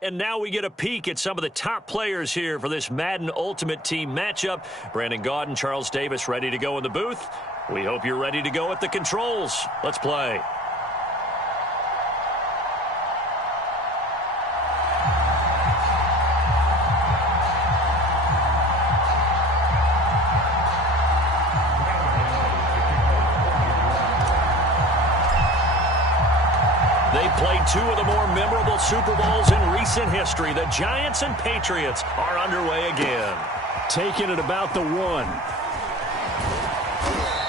And now we get a peek at some of the top players here for this Madden Ultimate Team matchup. Brandon Gaudin, Charles Davis ready to go in the booth. We hope you're ready to go at the controls. Let's play. They played two of the more memorable Super Bowls in recent history. The Giants and Patriots are underway again. Taking it about the 1.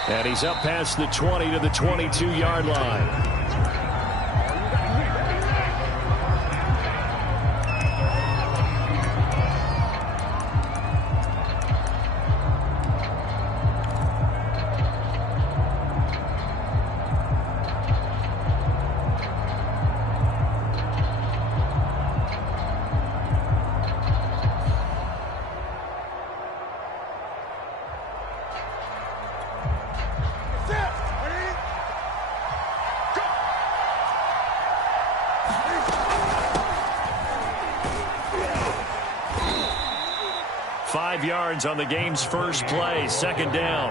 And he's up past the 20 to the 22-yard line. Yards on the game's first play, second down.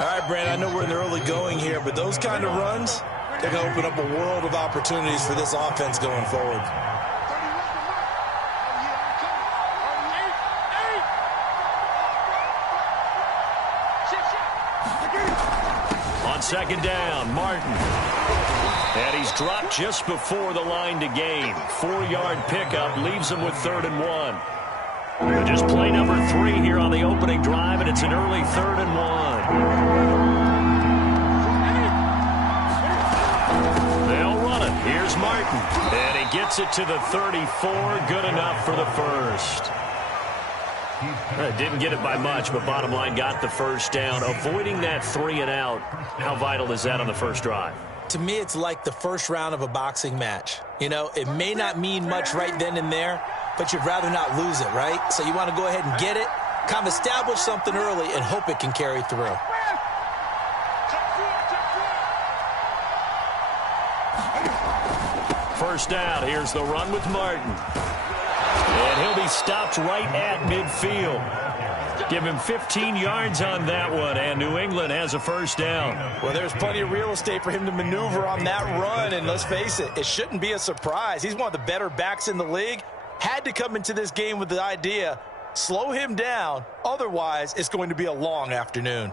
All right, Brandon, I know we're in the early going here, but those kind of runs, they're going to open up a world of opportunities for this offense going forward. On second down, Martin. And he's dropped just before the line to gain. 4-yard pickup leaves him with 3rd and 1. Just play number 3 here on the opening drive, and it's an early 3rd and 1. They'll run it. Here's Martin. And he gets it to the 34. Good enough for the first. Didn't get it by much, but bottom line got the first down. Avoiding that 3 and out. How vital is that on the first drive? To me, it's like the first round of a boxing match. You know, it may not mean much right then and there, but you'd rather not lose it, right? So you want to go ahead and get it, kind of establish something early, and hope it can carry through. First down, here's the run with Martin. And he'll be stopped right at midfield. Give him 15 yards on that one, and New England has a first down. Well, there's plenty of real estate for him to maneuver on that run, and let's face it, it shouldn't be a surprise. He's one of the better backs in the league. Had to come into this game with the idea, slow him down, otherwise it's going to be a long afternoon.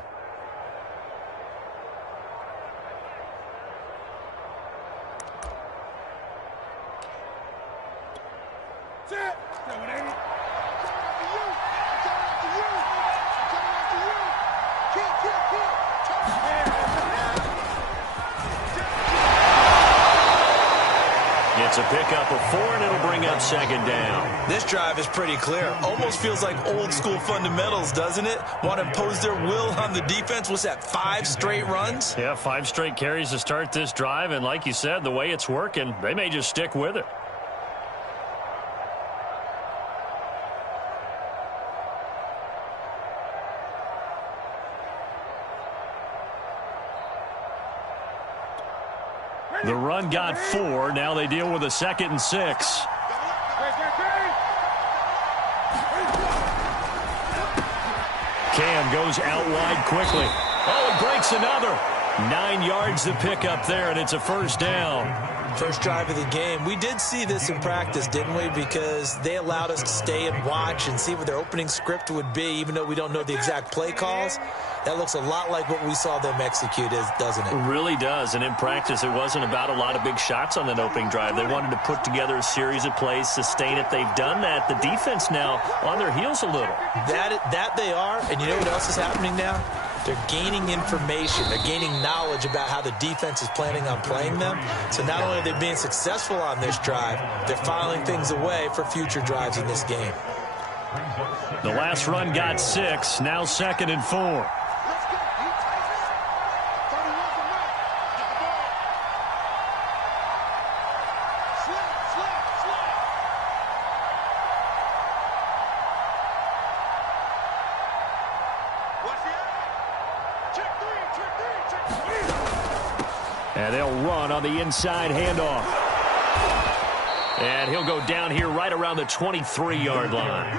It's a pickup of 4, and it'll bring up second down. This drive is pretty clear. Almost feels like old school fundamentals, doesn't it? Want to impose their will on the defense. What's that, 5 straight runs? Yeah, 5 straight carries to start this drive, and like you said, the way it's working, they may just stick with it. The run got 4. Now they deal with a 2nd and 6. Cam goes out wide quickly. Oh, he breaks another. 9 yards to pick up there, and it's a first down. First drive of the game. We did see this in practice, didn't we? Because they allowed us to stay and watch and see what their opening script would be, even though we don't know the exact play calls. That looks a lot like what we saw them execute, doesn't it? It really does. And in practice, it wasn't about a lot of big shots on that opening drive. They wanted to put together a series of plays, sustain it. They've done that. The defense now on their heels a little. That they are. And you know what else is happening now? They're gaining information. They're gaining knowledge about how the defense is planning on playing them. So not only are they being successful on this drive, they're filing things away for future drives in this game. The last run got 6. Now 2nd and 4. And they'll run on the inside handoff. And he'll go down here right around the 23-yard line.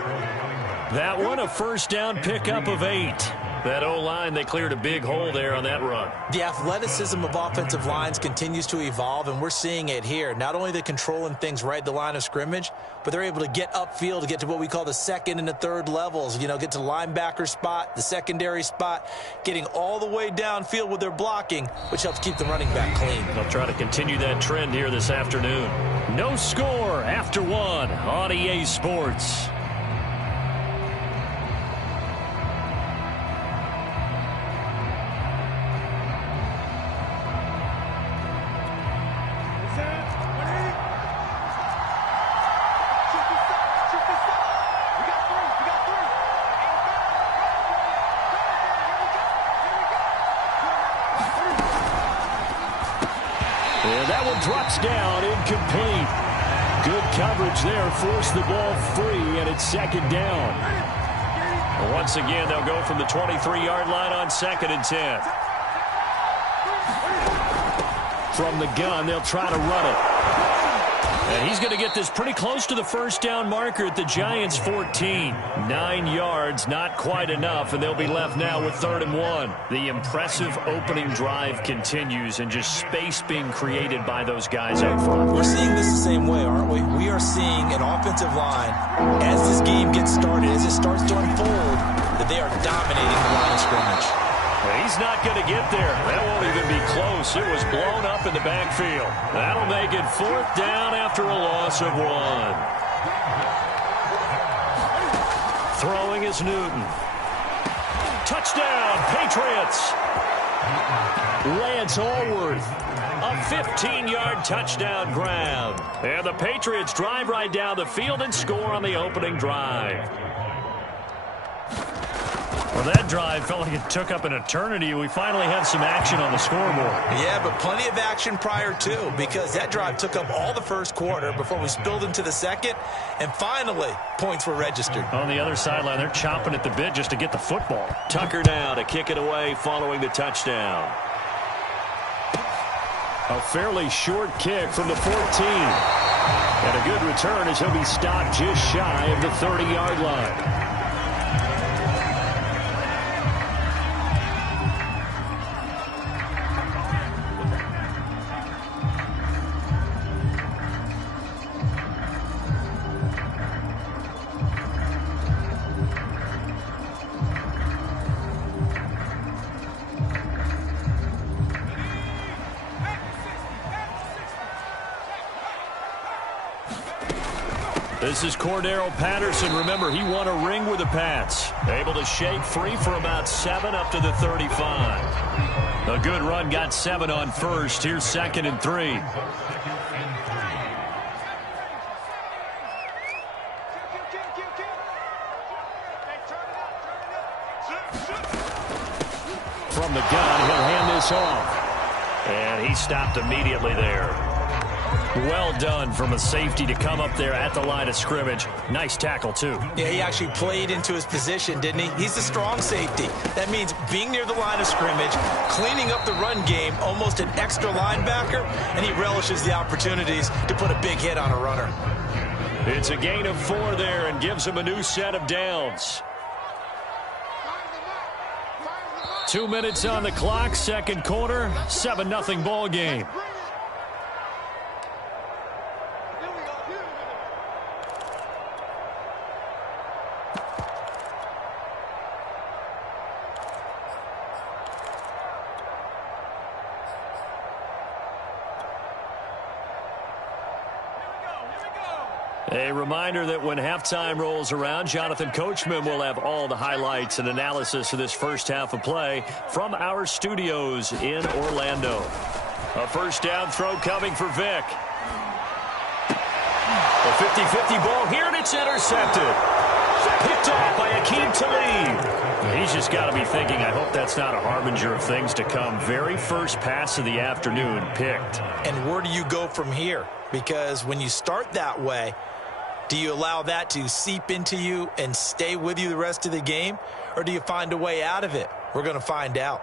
That one, a first down pickup of 8. That O-line, they cleared a big hole there on that run. The athleticism of offensive lines continues to evolve, and we're seeing it here. Not only they're controlling things right at the line of scrimmage, but they're able to get upfield to get to what we call the second and the third levels. You know, get to the linebacker spot, the secondary spot, getting all the way downfield with their blocking, which helps keep the running back clean. They'll try to continue that trend here this afternoon. No score after 1 on EA Sports. Drops down, incomplete. Good coverage there, forced the ball free, and it's second down. Once again, they'll go from the 23-yard line on 2nd and 10. From the gun, they'll try to run it. And he's going to get this pretty close to the first down marker at the Giants' 14. 9 yards, not quite enough, and they'll be left now with 3rd and 1. The impressive opening drive continues, and just space being created by those guys up front. We're seeing this the same way, aren't we? We are seeing an offensive line, as this game gets started, as it starts to unfold, that they are dominating the line of scrimmage. He's not going to get there. That won't even be close. It was blown up in the backfield. That'll make it 4th down after a loss of 1. Throwing is Newton. Touchdown, Patriots. Lance Allworth, a 15-yard touchdown grab. And the Patriots drive right down the field and score on the opening drive. Well, that drive felt like it took up an eternity. We finally have some action on the scoreboard. Yeah, but plenty of action prior to, because that drive took up all the first quarter before we spilled into the second, and finally, points were registered. On the other sideline, they're chomping at the bit just to get the football. Tucker now to kick it away following the touchdown. A fairly short kick from the 14. And a good return as he'll be stopped just shy of the 30-yard line. This is Cordero Patterson. Remember, he won a ring with the Pats. Able to shake free for about 7 up to the 35. A good run, got 7 on first. Here's 2nd and 3. From the gun, he'll hand this off. And he stopped immediately there. Well done from a safety to come up there at the line of scrimmage. Nice tackle, too. Yeah, he actually played into his position, didn't he? He's the strong safety. That means being near the line of scrimmage, cleaning up the run game, almost an extra linebacker, and he relishes the opportunities to put a big hit on a runner. It's a gain of 4 there and gives him a new set of downs. 2 minutes on the clock, second quarter, 7-0 ball game. A reminder that when halftime rolls around, Jonathan Coachman will have all the highlights and analysis of this first half of play from our studios in Orlando. A first down throw coming for Vick. A 50-50 ball here, and it's intercepted. Picked off by Akeem Talib. He's just got to be thinking, I hope that's not a harbinger of things to come. Very first pass of the afternoon picked. And where do you go from here? Because when you start that way, do you allow that to seep into you and stay with you the rest of the game? Or do you find a way out of it? We're going to find out.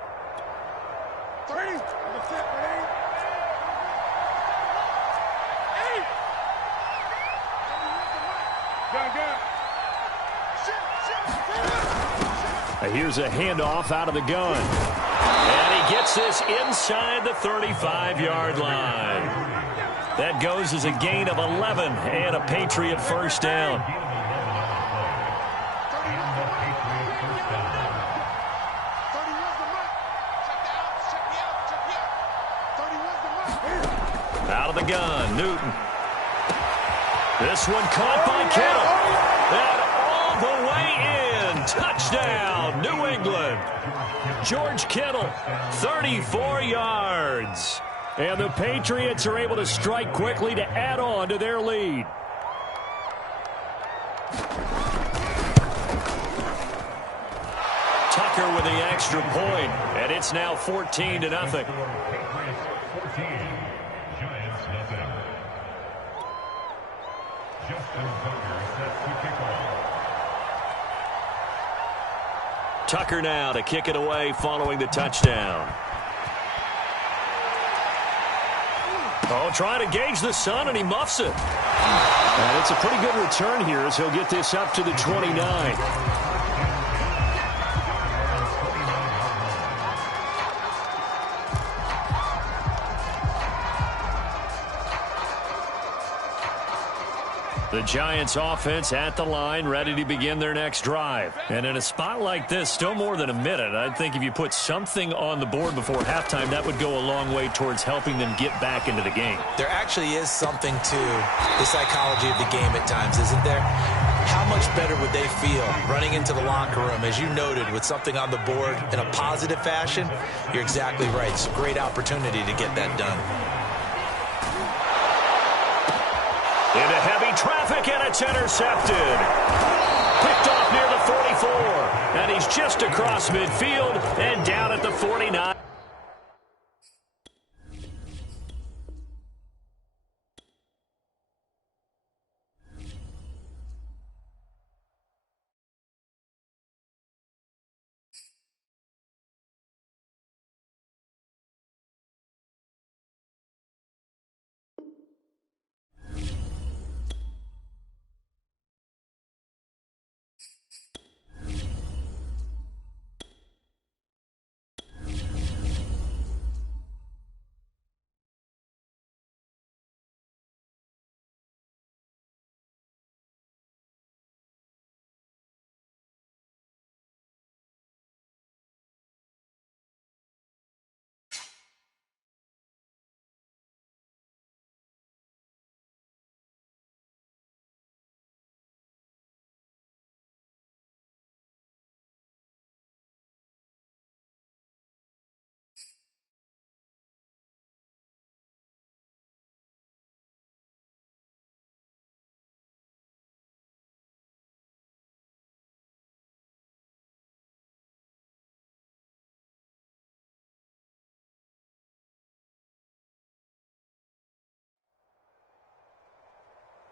Here's a handoff out of the gun. And he gets this inside the 35-yard line. That goes as a gain of 11 and a Patriot first down. Out of the gun, Newton. This one caught by Kittle. And all the way in. Touchdown, New England. George Kittle, 34 yards. And the Patriots are able to strike quickly to add on to their lead. Tucker with the extra point, and it's now 14-0. Tucker now to kick it away following the touchdown. Oh, trying to gauge the sun, and he muffs it. And it's a pretty good return here as he'll get this up to the 29. The Giants offense at the line, ready to begin their next drive. And in a spot like this, still more than a minute, I think if you put something on the board before halftime, that would go a long way towards helping them get back into the game. There actually is something to the psychology of the game at times, isn't there? How much better would they feel running into the locker room, as you noted, with something on the board in a positive fashion? You're exactly right. It's a great opportunity to get that done. Into heavy traffic, and it's intercepted. Picked off near the 44, and he's just across midfield and down at the 49.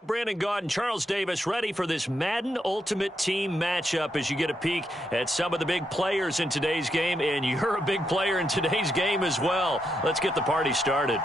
Brandon Gaudin, Charles Davis ready for this Madden Ultimate Team matchup as you get a peek at some of the big players in today's game, and you're a big player in today's game as well. Let's get the party started.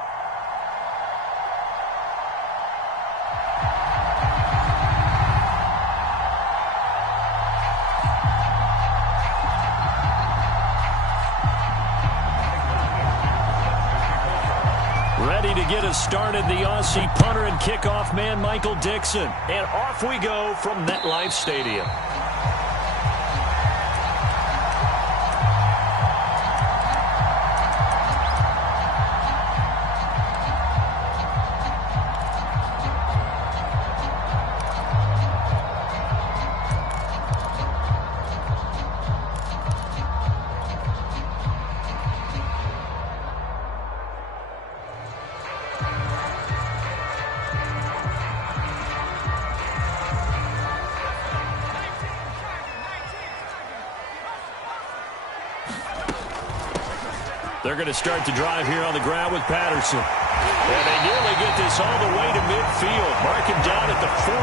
Ready to get us started, the Aussie punter and kickoff man, Michael Dixon. And off we go from MetLife Stadium. They're going to start the drive here on the ground with Patterson. And they nearly get this all the way to midfield. Mark him down at the 49.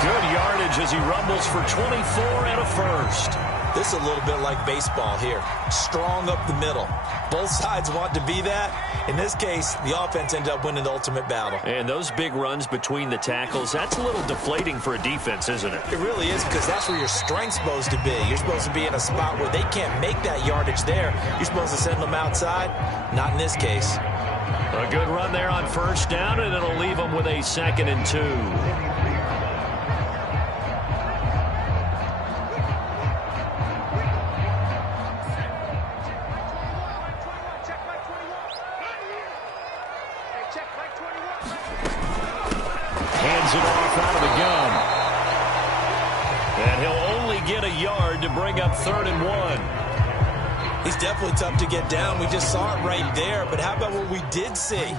Good yardage as he rumbles for 24 and a first. This is a little bit like baseball here. Strong up the middle. Both sides want to be that. In this case, the offense ended up winning the ultimate battle. And those big runs between the tackles, that's a little deflating for a defense, isn't it? It really is, because that's where your strength's supposed to be. You're supposed to be in a spot where they can't make that yardage there. You're supposed to send them outside. Not in this case. A good run there on first down, and it'll leave them with a 2nd and 2. Hands it off out of the gun. And he'll only get a yard to bring up 3rd and 1. He's definitely tough to get down. We just saw it right there. But how about what we did see?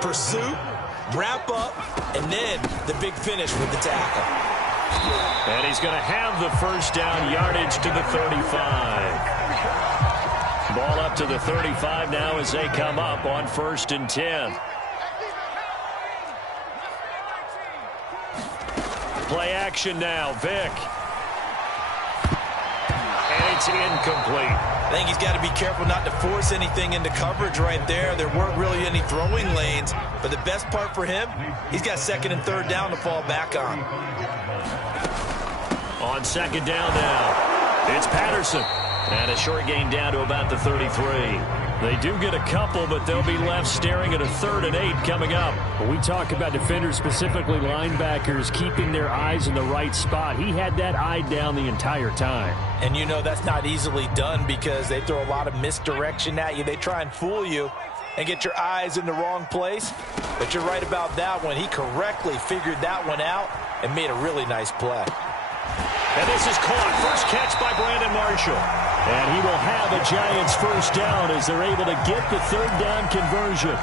Pursuit, wrap up, and then the big finish with the tackle. And he's going to have the first down, yardage to the 35. Ball up to the 35 now as they come up on 1st and 10. Play action now, Vick. And it's incomplete. I think he's got to be careful not to force anything into coverage right there. There weren't really any throwing lanes, but the best part for him, he's got 2nd and 3rd down to fall back on. On 2nd down now, it's Patterson. And a short gain down to about the 33. They do get a couple, but they'll be left staring at a 3rd and 8 coming up. When we talk about defenders, specifically linebackers, keeping their eyes in the right spot, he had that eye down the entire time. And you know that's not easily done because they throw a lot of misdirection at you. They try and fool you and get your eyes in the wrong place. But you're right about that one. He correctly figured that one out and made a really nice play. And this is caught. First catch by Brandon Marshall. And he will have a Giants first down as they're able to get the 3rd down conversion.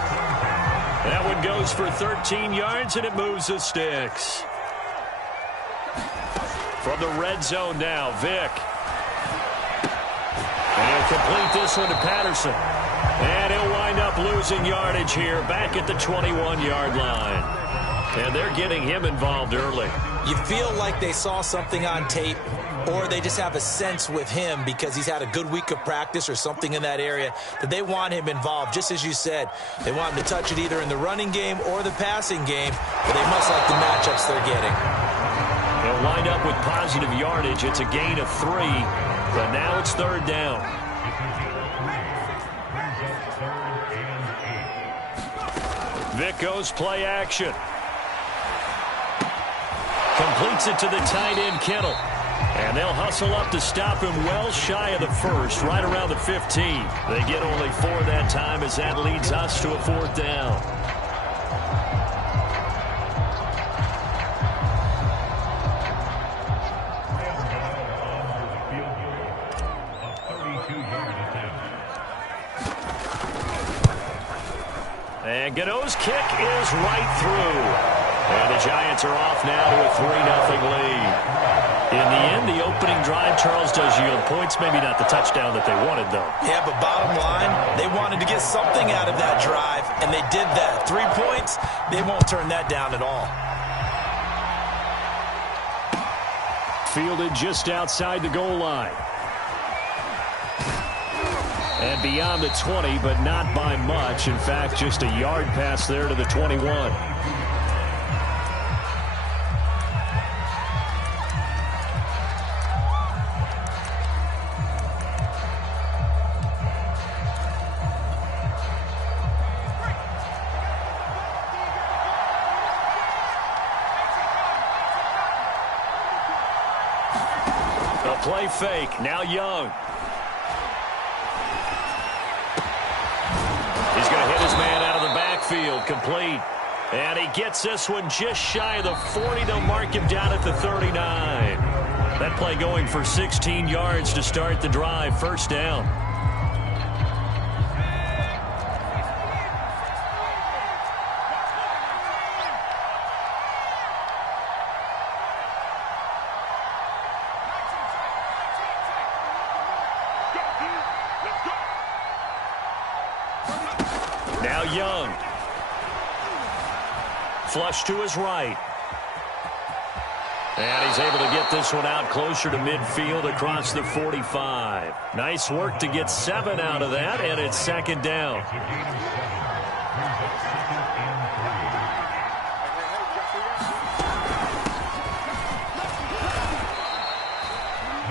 That one goes for 13 yards, and it moves the sticks. From the red zone now, Vick. And he'll complete this one to Patterson. And he'll wind up losing yardage here back at the 21-yard line. And they're getting him involved early. You feel like they saw something on tape, or they just have a sense with him because he's had a good week of practice or something in that area that they want him involved. Just as you said, they want him to touch it either in the running game or the passing game, but they must like the matchups they're getting. They'll wind up with positive yardage. It's a gain of 3, but now it's 3rd down. Vick goes play action. Completes it to the tight end, Kittle. And they'll hustle up to stop him well shy of the 1st, right around the 15. They get only 4 that time as that leads us to a 4th down. And Gano's kick is right through. And the Giants are off now to a 3-0 lead. In the end, the opening drive, Charles, does yield points. Maybe not the touchdown that they wanted, though. Yeah, but bottom line, they wanted to get something out of that drive, and they did that. 3 points, they won't turn that down at all. Fielded just outside the goal line. And beyond the 20, but not by much. In fact, just a yard pass there to the 21. Play fake. Now Young. He's going to hit his man out of the backfield. Complete. And he gets this one just shy of the 40. They'll mark him down at the 39. That play going for 16 yards to start the drive. 1st down. Now Young. Flush to his right. And he's able to get this one out closer to midfield across the 45. Nice work to get 7 out of that, and it's second down.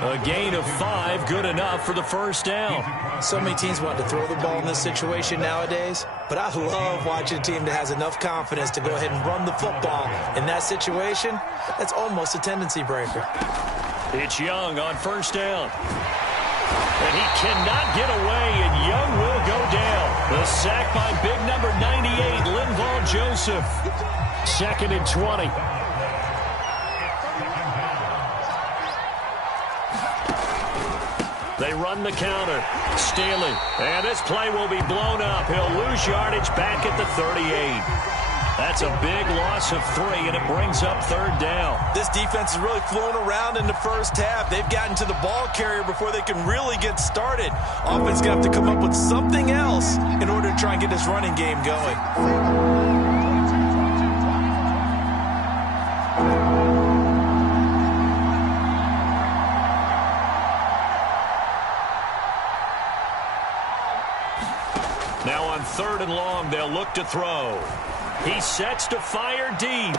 A gain of 5, good enough for the first down. So many teams want to throw the ball in this situation nowadays, but I love watching a team that has enough confidence to go ahead and run the football. In that situation, that's almost a tendency breaker. It's Young on first down. And he cannot get away, and Young will go down. The sack by big number 98, Linval Joseph. Second and 20. They run the counter. Staley. And this play will be blown up. He'll lose yardage back at the 38. That's a big loss of 3, and it brings up third down. This defense is really flown around in the first half. They've gotten to the ball carrier before they can really get started. Offense going to have to come up with something else in order to try and get this running game going. Now on third and long, they'll look to throw. He sets to fire deep.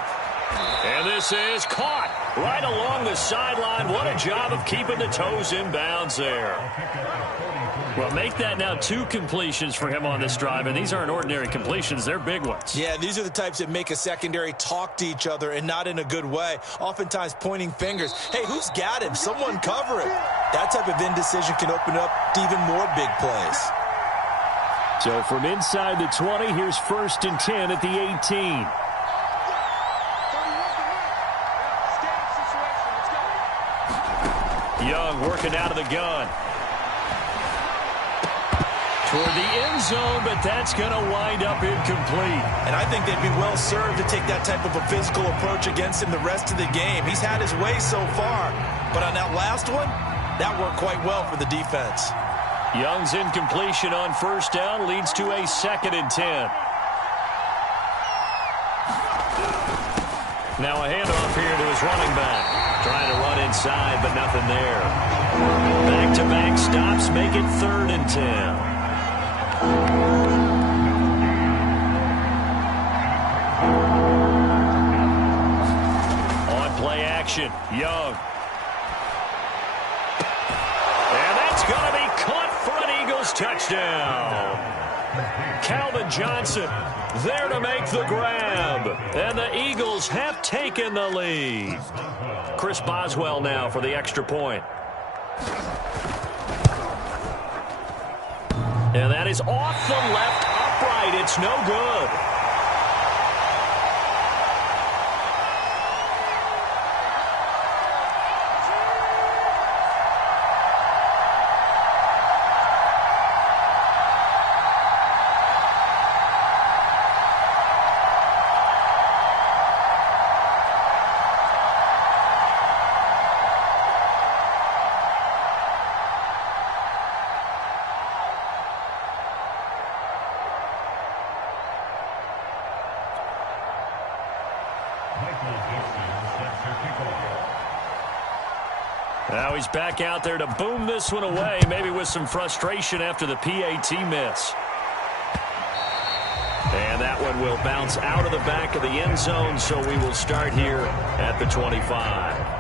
And this is caught right along the sideline. What a job of keeping the toes in bounds there. Well, make that now 2 completions for him on this drive, and these aren't ordinary completions. They're big ones. Yeah, these are the types that make a secondary talk to each other, and not in a good way. Oftentimes pointing fingers. Hey, who's got him? Someone cover him. That type of indecision can open up to even more big plays. So from inside the 20, here's first and 10 at the 18. Young working out of the gun. Toward the end zone, but that's going to wind up incomplete. And I think they'd be well served to take that type of a physical approach against him the rest of the game. He's had his way so far, but on that last one, that worked quite well for the defense. Young's incompletion on first down leads to a second and 10. Now a handoff here to his running back. Trying to run inside, but nothing there. Back-to-back stops make it third and 10. On play action, Young. And that's going to be caught for an Eagles touchdown. Calvin Johnson there to make the grab. And the Eagles have taken the lead. Chris Boswell now for the extra point. And that is off the left upright. It's no good. Now he's back out there to boom this one away, maybe with some frustration after the PAT miss. And that one will bounce out of the back of the end zone, so we will start here at the 25.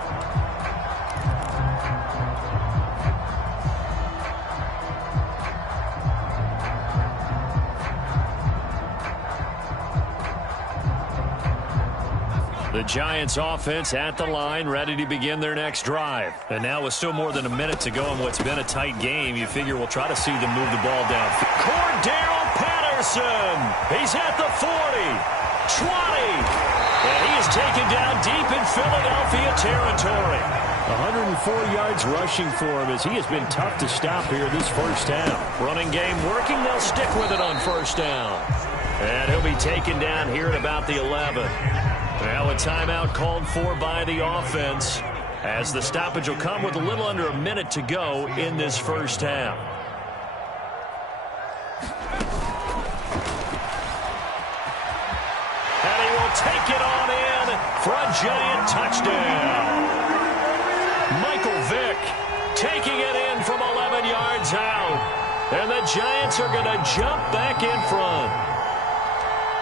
The Giants offense at the line, ready to begin their next drive. And now with still more than a minute to go in what's been a tight game, you figure we'll try to see them move the ball down. Cordero Patterson, he's at the 40, 20, and he is taken down deep in Philadelphia territory. 104 yards rushing for him as he has been tough to stop here this first half. Running game working, they'll stick with it on first down. And he'll be taken down here at about the 11. Now a timeout called for by the offense as the stoppage will come with a little under a minute to go in this first half. And he will take it on in for a Giant touchdown. And the Giants are going to jump back in front.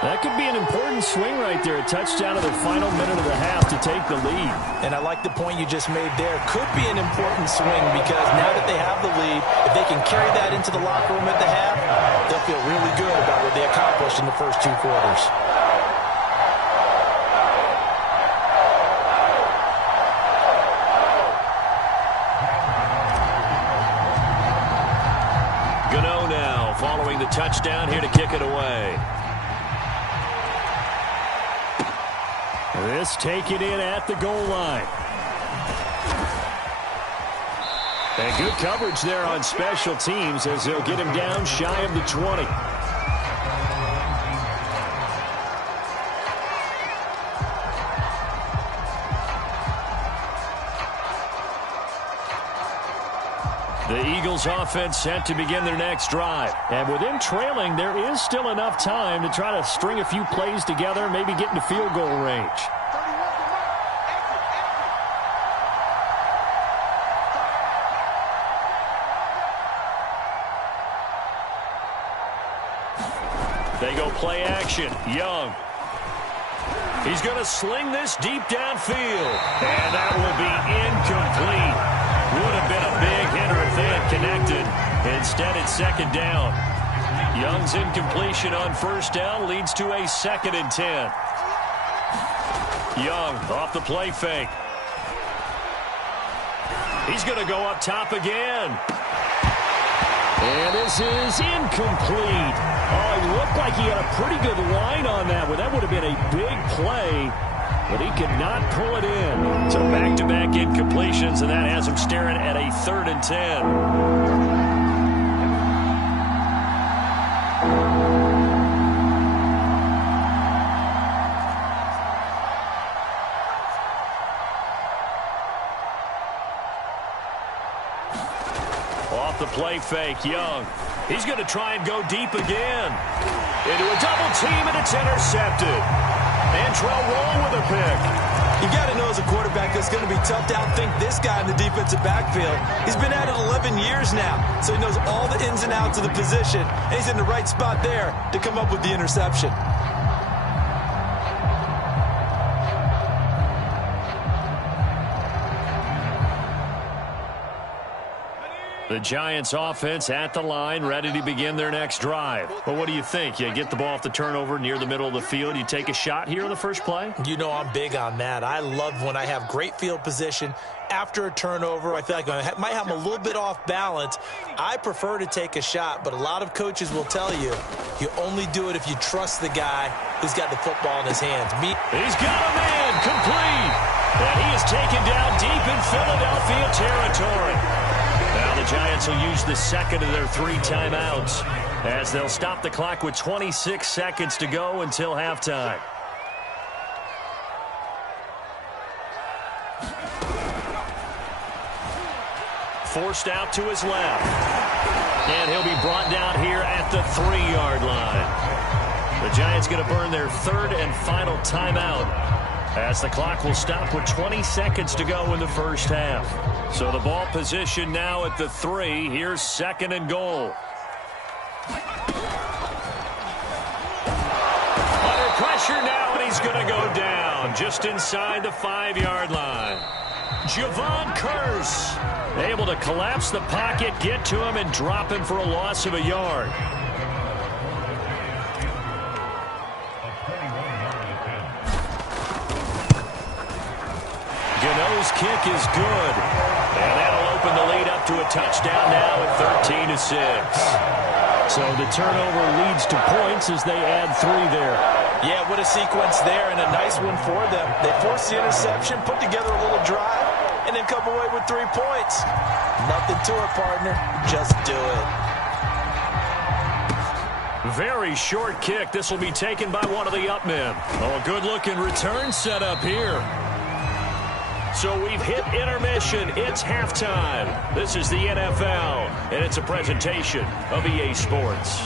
That could be an important swing right there. A touchdown in the final minute of the half to take the lead. And I like the point you just made there. Could be an important swing because now that they have the lead, if they can carry that into the locker room at the half, they'll feel really good about what they accomplished in the first 2 quarters. Gano now following the touchdown here to kick it away. This taken in at the goal line. And good coverage there on special teams as they'll get him down shy of the 20. The Eagles offense set to begin their next drive. And with them trailing, there is still enough time to try to string a few plays together, maybe get into field goal range. They go play action. Young. He's going to sling this deep downfield. And that will be incomplete. Would have been a big hitter if they had connected. Instead, it's second down. Young's incompletion on first down leads to a 2nd and 10. Young off the play fake. He's going to go up top again. And this is incomplete. Oh, he looked like he had a pretty good line on that one. That would have been a big play, but he could not pull it in. So back-to-back incompletions, and that has him staring at a 3rd and 10. Off the play fake, Young. He's going to try and go deep again. Into a double team, and it's intercepted. Antrell Roll with a pick. You got to know as a quarterback it's going to be tough to outthink this guy in the defensive backfield. He's been at it 11 years now, so he knows all the ins and outs of the position, and he's in the right spot there to come up with the interception. The Giants offense at the line, ready to begin their next drive. Well, what do you think? You get the ball off the turnover near the middle of the field. You take a shot here in the first play? You know I'm big on that. I love when I have great field position after a turnover. I feel like I might have a little bit off balance. I prefer to take a shot, but a lot of coaches will tell you, you only do it if you trust the guy who's got the football in his hands. He's got a man, complete. And he is taken down deep in Philadelphia territory. Now the Giants will use the second of their 3 timeouts as they'll stop the clock with 26 seconds to go until halftime. Forced out to his left. And he'll be brought down here at the 3-yard line. The Giants going to burn their 3rd and final timeout as the clock will stop with 20 seconds to go in the first half. So the ball position now at the 3. Here's 2nd and goal. Under pressure now, and he's going to go down just inside the 5-yard line. Javon Curse able to collapse the pocket, get to him, and drop him for a loss of a yard. Gano's kick is good. And that'll open the lead up to a touchdown now at 13-6. So the turnover leads to points as they add 3 there. Yeah, what a sequence there, and a nice one for them. They forced the interception, put together a little drive, and then come away with 3 points. Nothing to it, partner. Just do it. Very short kick. This will be taken by one of the up men. Oh, a good-looking return set up here. So we've hit intermission. It's halftime. This is the NFL, and it's a presentation of EA Sports.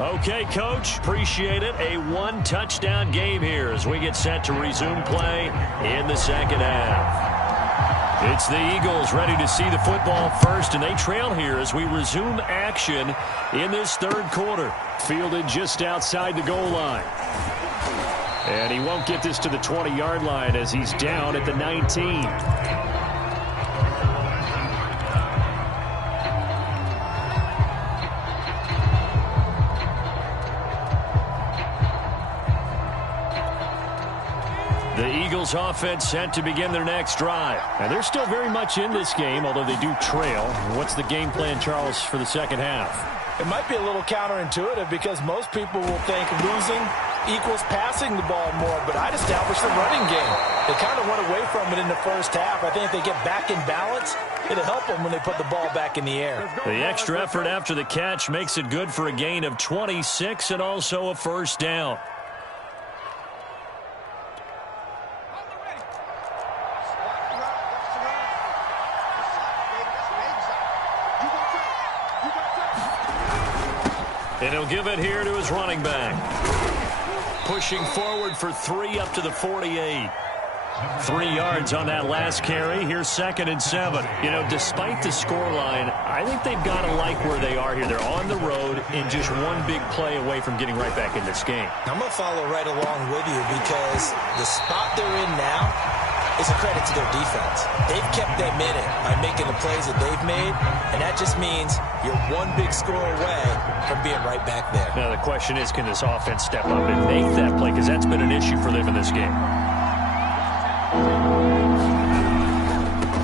Okay, Coach, appreciate it. A 1-touchdown game here as we get set to resume play in the second half. It's the Eagles ready to see the football first, and they trail here as we resume action in this third quarter. Fielded just outside the goal line. And he won't get this to the 20-yard line as he's down at the 19. The Eagles offense set to begin their next drive. And they're still very much in this game, although they do trail. What's the game plan, Charles, for the second half? It might be a little counterintuitive because most people will think losing equals passing the ball more, but I'd establish the running game. They kind of went away from it in the first half. I think if they get back in balance, it'll help them when they put the ball back in the air. The extra effort after the catch makes it good for a gain of 26 and also a first down. And he'll give it here to his running back. Pushing forward for 3 up to the 48. 3 yards on that last carry. Here's 2nd and 7. You know, despite the scoreline, I think they've got to like where they are here. They're on the road and just one big play away from getting right back in this game. I'm going to follow right along with you because the spot they're in now is a credit to their defense. They've kept them in it by making the plays that they've made, and that just means you're one big score away from being right back there. Now, the question is, can this offense step up and make that play? Because that's been an issue for them in this game.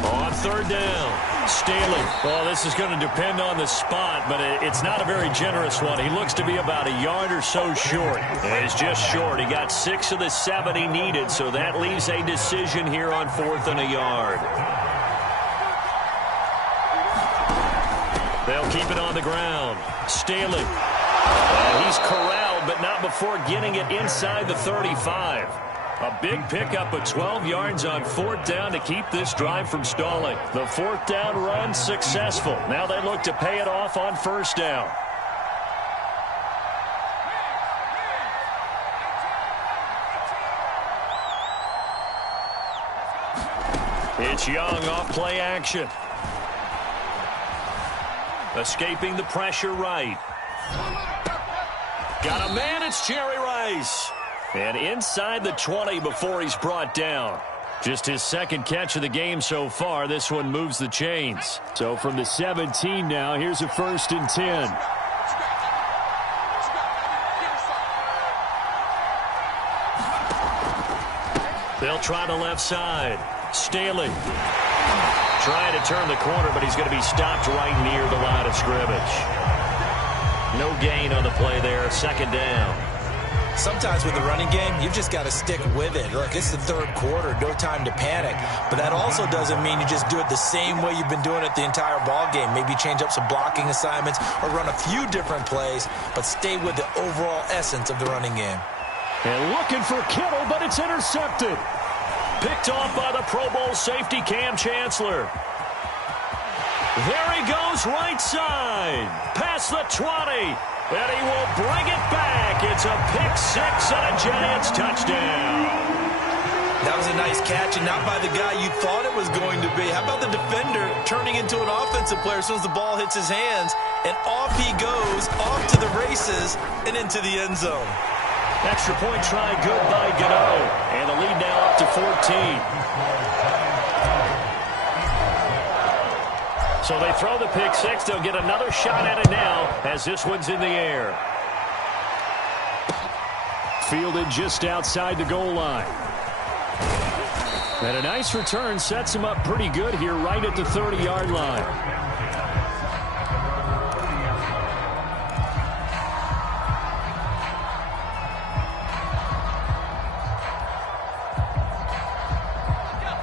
On 3rd down, Staley. Well, this is going to depend on the spot, but it's not a very generous one. He looks to be about a yard or so short. And he's just short. He got 6 of the 7 he needed, so that leaves a decision here on 4th and a yard. They'll keep it on the ground. Staley. He's corralled, but not before getting it inside the 35. A big pickup of 12 yards on 4th down to keep this drive from stalling. The 4th down run successful. Now they look to pay it off on 1st down. It's Young off play action. Escaping the pressure right. Got a man, it's Jerry Rice. And inside the 20 before he's brought down. Just his 2nd catch of the game so far. This one moves the chains. So from the 17 now, here's a 1st and 10. They'll try the left side. Staley trying to turn the corner, but he's going to be stopped right near the line of scrimmage. No gain on the play there. 2nd down. Sometimes with the running game, you've just got to stick with it. Look, it's the 3rd quarter, no time to panic. But that also doesn't mean you just do it the same way you've been doing it the entire ball game. Maybe change up some blocking assignments or run a few different plays, but stay with the overall essence of the running game. And looking for Kittle, but it's intercepted. Picked off by the Pro Bowl safety Cam Chancellor. There he goes right side. Past the 20. And he will bring it back. It's a pick 6 and a Giants touchdown. That was a nice catch, and not by the guy you thought it was going to be. How about the defender turning into an offensive player as soon as the ball hits his hands, and off he goes, off to the races, and into the end zone. Extra point try good by Gano. And the lead now up to 14. So they throw the pick 6. They'll get another shot at it now as this one's in the air. Fielded just outside the goal line. And a nice return sets him up pretty good here right at the 30-yard line.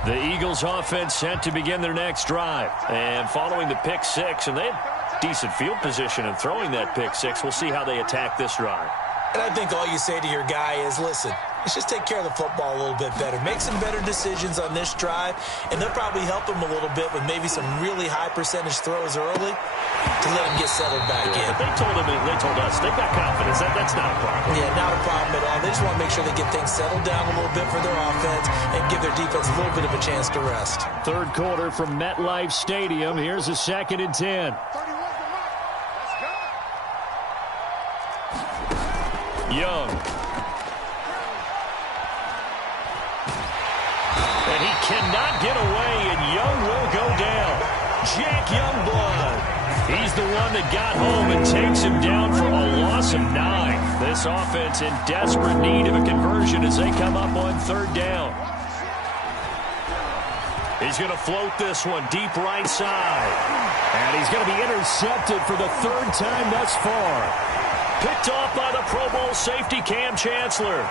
The Eagles offense set to begin their next drive. And following the pick 6, and they had decent field position in throwing that pick 6. We'll see how they attack this drive. And I think all you say to your guy is, listen, let's just take care of the football a little bit better. Make some better decisions on this drive, and they'll probably help him a little bit with maybe some really high percentage throws early to let him get settled back in. They told us they've got confidence. That's not a problem. Yeah, not a problem at all. They just want to make sure they get things settled down a little bit for their offense and give their defense a little bit of a chance to rest. Third quarter from MetLife Stadium. Here's a 2nd and 10. Young. And he cannot get away, and Young will go down. Jack Youngblood. He's the one that got home and takes him down for a loss of 9. This offense in desperate need of a conversion as they come up on 3rd down. He's going to float this one deep right side. And he's going to be intercepted for the 3rd time thus far. Picked off by the Pro Bowl safety Cam Chancellor.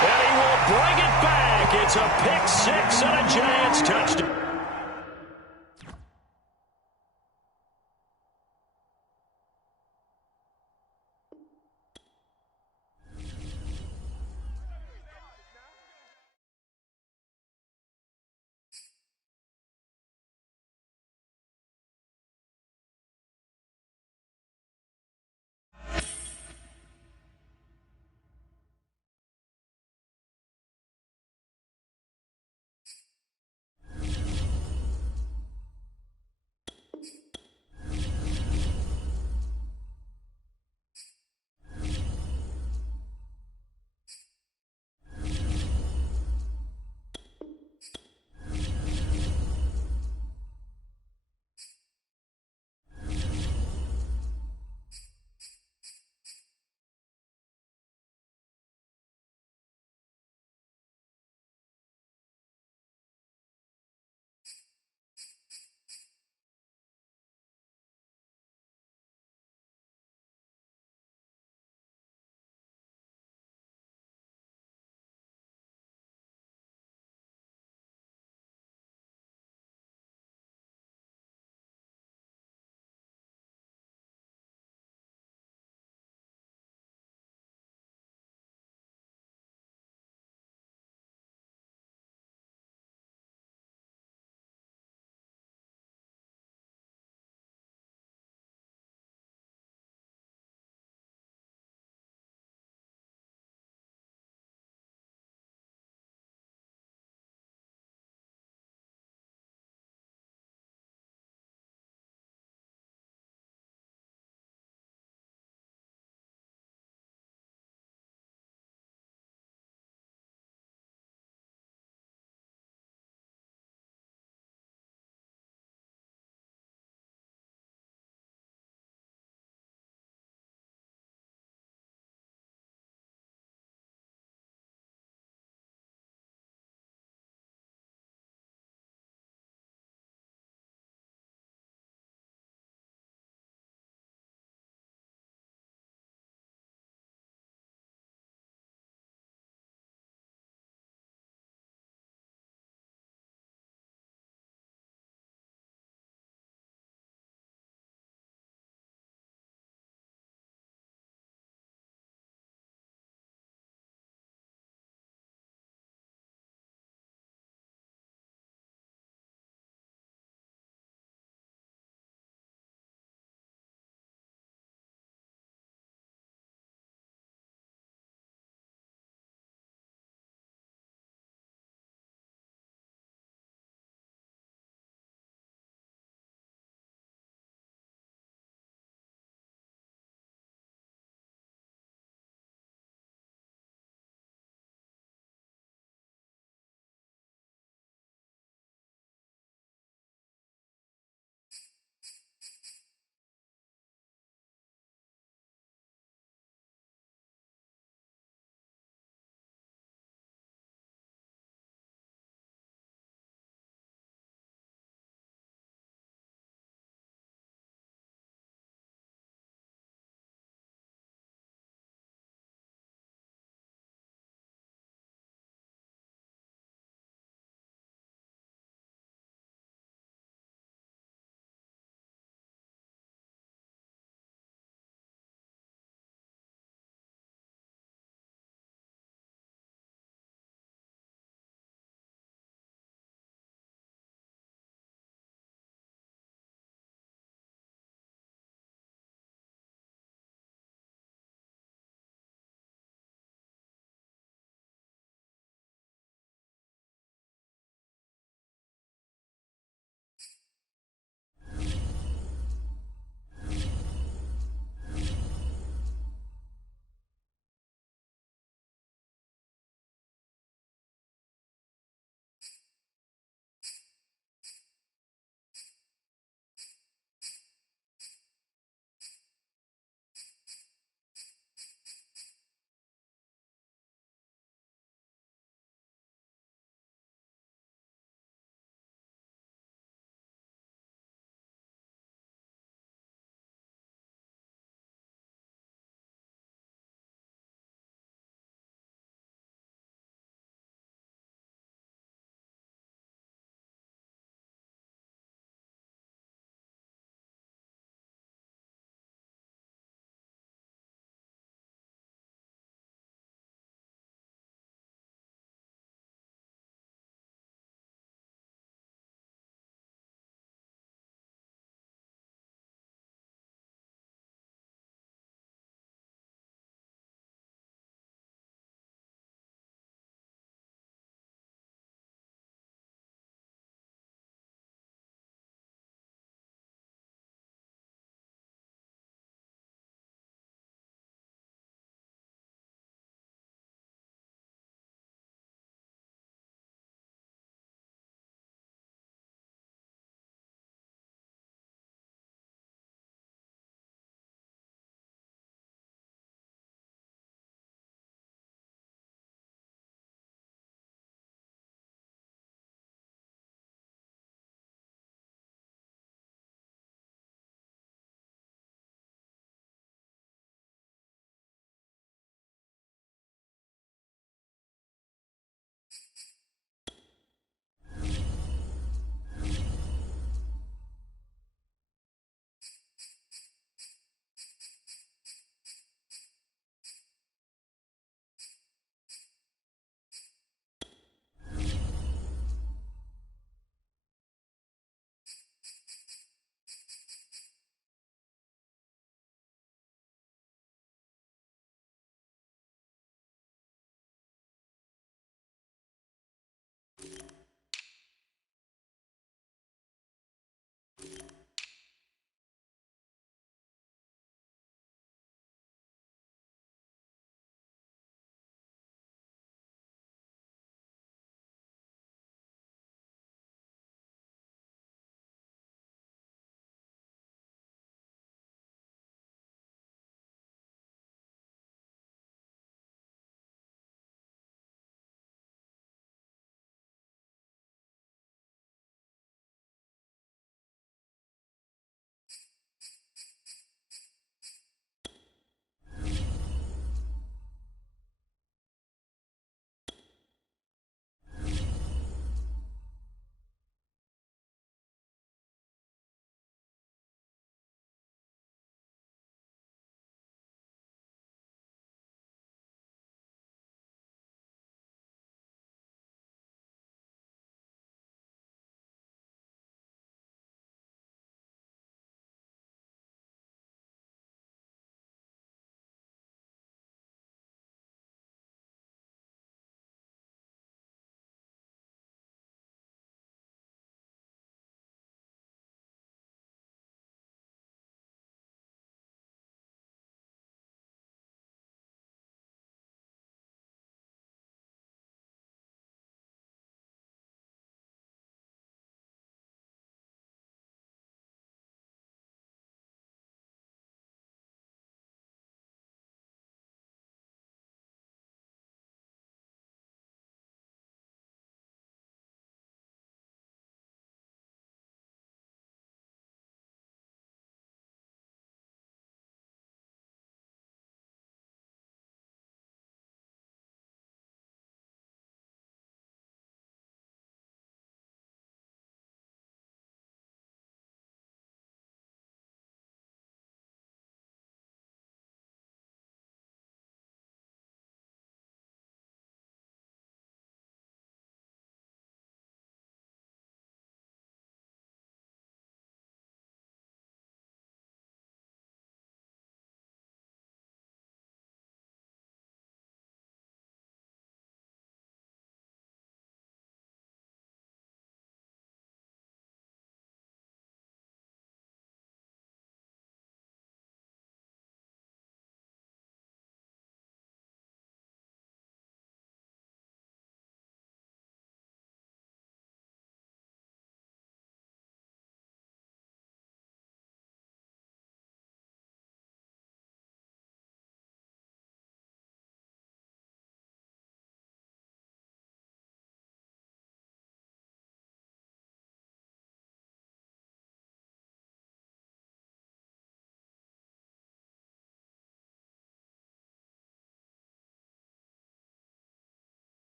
And he will bring it back. It's a pick 6 and a Giants touchdown.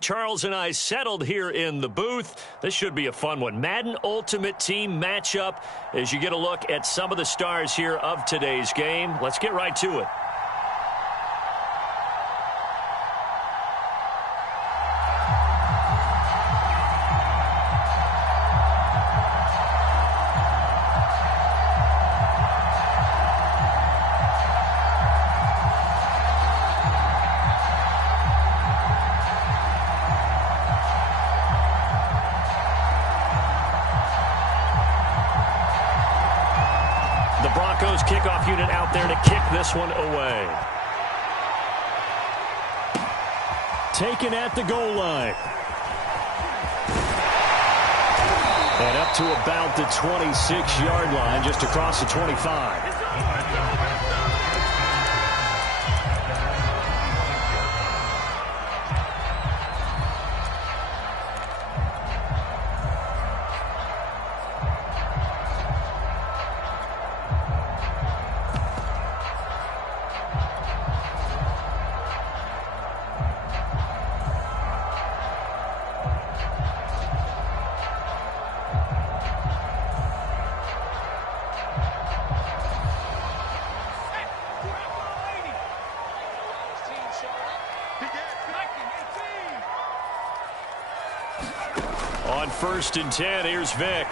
Charles and I settled here in the booth. This should be a fun one. Madden Ultimate Team matchup as you get a look at some of the stars here of today's game. Let's get right to it. Kickoff unit out there to kick this one away. Taken at the goal line. And up to about the 26-yard line, just across the 25. On 1st and 10, here's Vick.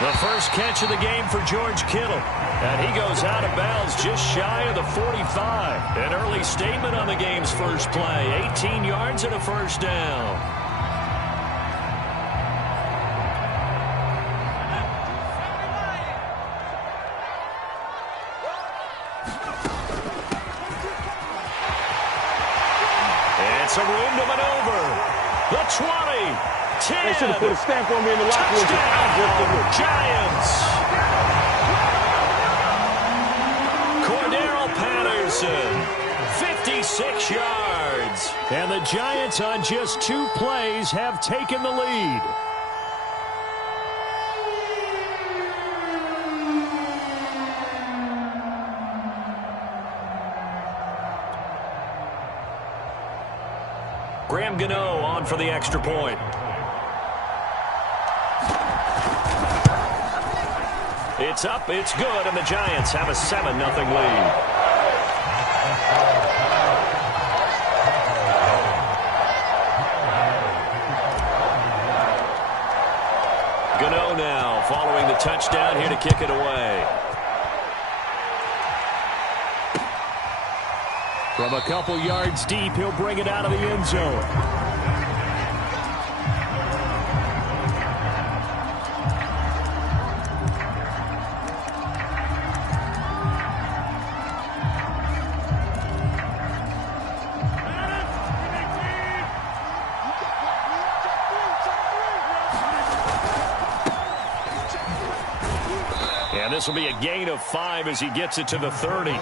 The first catch of the game for George Kittle. And he goes out of bounds just shy of the 45. An early statement on the game's first play. 18 yards and a first down. And some room to maneuver. The 20, 10, they should have put a stamp on me in the locker room. Touchdown, Giants. Cordero Patterson, 56 yards. And the Giants on just 2 plays have taken the lead. Graham Gano on for the extra point. It's up, it's good, and the Giants have a 7-0 lead. Gano now following the touchdown here to kick it away. From a couple yards deep, he'll bring it out of the end zone. And this will be a gain of 5 as he gets it to the 30.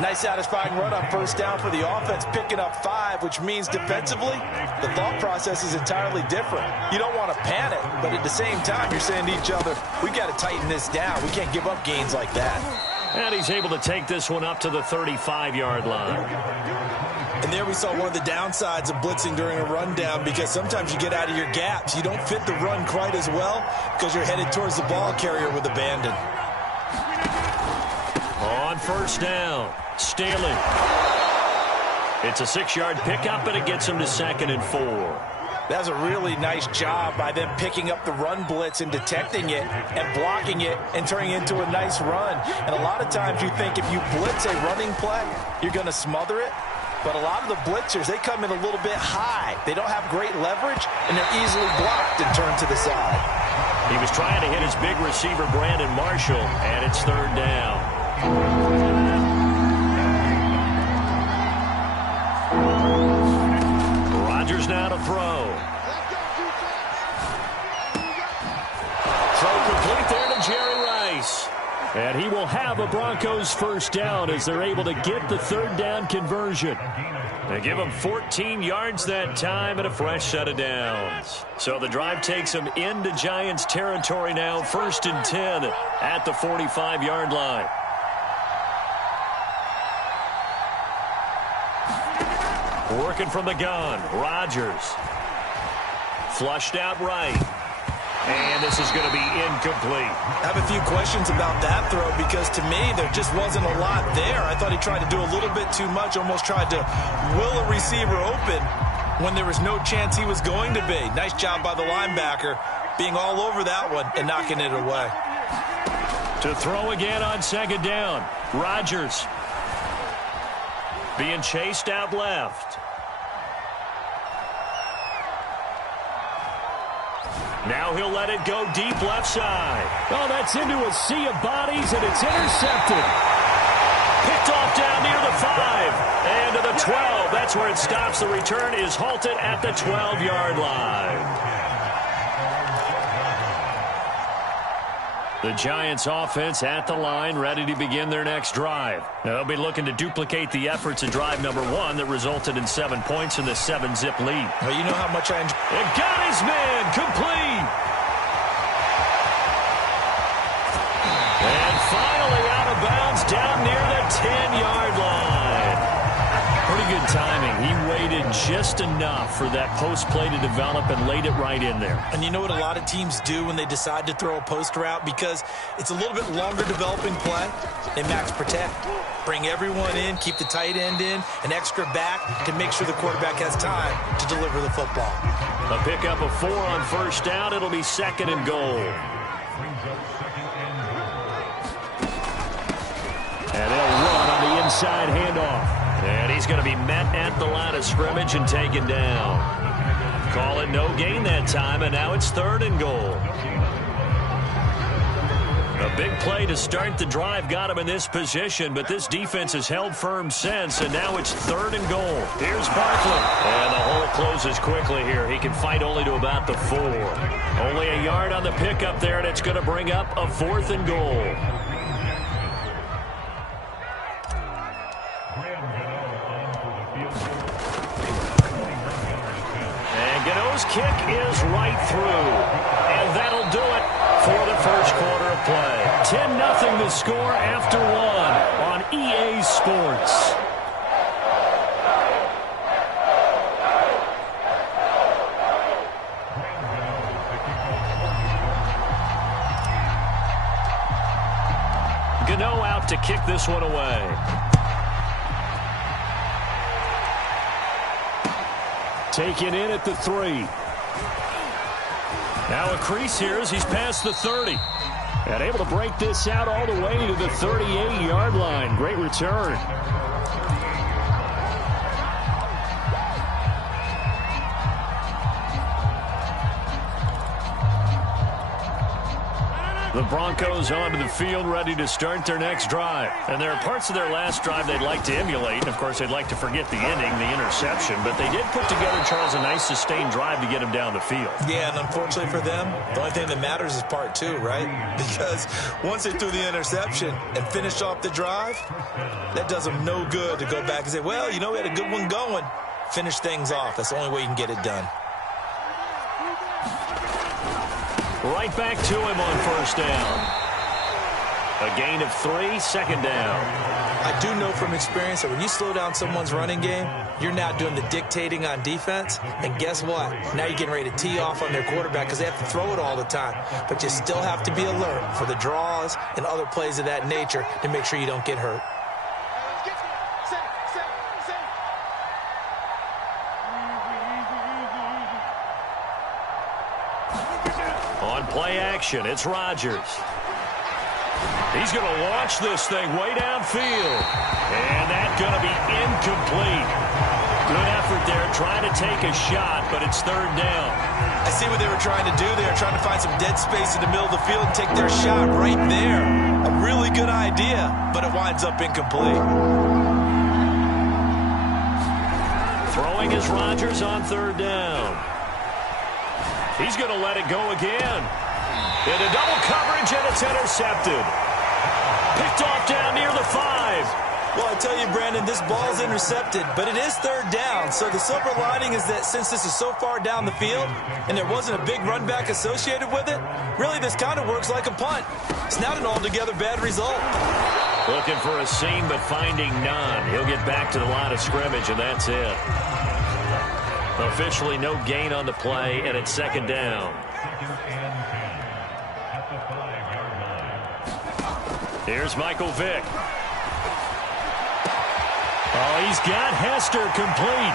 Nice satisfying run on first down for the offense, picking up 5, which means defensively, the thought process is entirely different. You don't want to panic, but at the same time, you're saying to each other, we've got to tighten this down. We can't give up gains like that. And he's able to take this one up to the 35-yard line. And there we saw one of the downsides of blitzing during a rundown, because sometimes you get out of your gaps. You don't fit the run quite as well because you're headed towards the ball carrier with abandon. On first down, Staley. It's a 6-yard pickup, and it gets him to 2nd and 4. That's a really nice job by them picking up the run blitz and detecting it and blocking it and turning it into a nice run. And a lot of times you think if you blitz a running play, you're going to smother it. But a lot of the blitzers, they come in a little bit high. They don't have great leverage, and they're easily blocked and turned to the side. He was trying to hit his big receiver, Brandon Marshall, and it's 3rd down. Rodgers now to throw. Throw complete there to Jerry Rice. And he will have a Broncos first down as they're able to get the 3rd down conversion. They give him 14 yards that time and a fresh set of downs. So the drive takes him into Giants territory now, 1st and 10 at the 45-yard line. Working from the gun. Rodgers. Flushed out right. And this is going to be incomplete. I have a few questions about that throw because to me there just wasn't a lot there. I thought he tried to do a little bit too much, almost tried to will a receiver open when there was no chance he was going to be. Nice job by the linebacker being all over that one and knocking it away. To throw again on second down. Rodgers being chased out left. Now he'll let it go deep left side. Oh, that's into a sea of bodies, and it's intercepted. Picked off down near the 5. And to the 12. That's where it stops. The return is halted at the 12-yard line. The Giants offense at the line, ready to begin their next drive. Now, they'll be looking to duplicate the efforts in drive number 1 that resulted in 7 points in the 7-zip lead. Well, you know how much I enjoy. It got his man complete. And finally out of bounds down near the 10-yard line. Pretty good timing. He waited just enough for that post play to develop and laid it right in there. And you know what a lot of teams do when they decide to throw a post route? Because it's a little bit longer developing play. They max protect, bring everyone in, keep the tight end in, an extra back to make sure the quarterback has time to deliver the football. A pickup of 4 on first down. It'll be 2nd and goal. And they'll run on the inside handoff. And he's going to be met at the line of scrimmage and taken down. Call it no gain that time, and now it's 3rd and goal. A big play to start the drive got him in this position, but this defense has held firm since, and now it's 3rd and goal. Here's Barkley. And the hole closes quickly here. He can fight only to about the 4. Only a yard on the pickup there, and it's going to bring up a 4th and goal. Gano's kick is right through. And that'll do it for the first quarter of play. 10-0 the score after 1 on EA Sports. Gano out to kick this one away. Taken in at the 3. Now a crease here as he's past the 30. And able to break this out all the way to the 38-yard line. Great return. The Broncos onto the field, ready to start their next drive. And there are parts of their last drive they'd like to emulate. And, of course, they'd like to forget the ending, the interception. But they did put together, Charles, a nice sustained drive to get him down the field. Yeah, and unfortunately for them, the only thing that matters is part 2, right? Because once they threw the interception and finished off the drive, that does them no good to go back and say, well, you know, we had a good one going. Finish things off. That's the only way you can get it done. Right back to him on first down. A gain of 3, 2nd down. I do know from experience that when you slow down someone's running game, you're now doing the dictating on defense. And guess what? Now you're getting ready to tee off on their quarterback because they have to throw it all the time. But you still have to be alert for the draws and other plays of that nature to make sure you don't get hurt. On play action, it's Rodgers. He's going to launch this thing way downfield. And that's going to be incomplete. Good effort there, trying to take a shot, but it's 3rd down. I see what they were trying to do. They were trying to find some dead space in the middle of the field and take their shot right there. A really good idea, but it winds up incomplete. Throwing is Rodgers on 3rd down. He's going to let it go again. Into double coverage, and it's intercepted. Picked off down near the 5. Well, I tell you, Brandon, this ball's intercepted, but it is 3rd down. So the silver lining is that since this is so far down the field and there wasn't a big run back associated with it, really this kind of works like a punt. It's not an altogether bad result. Looking for a seam, but finding none. He'll get back to the line of scrimmage, and that's it. Officially no gain on the play, and it's second down. Here's Michael Vick. Oh, he's got Hester complete.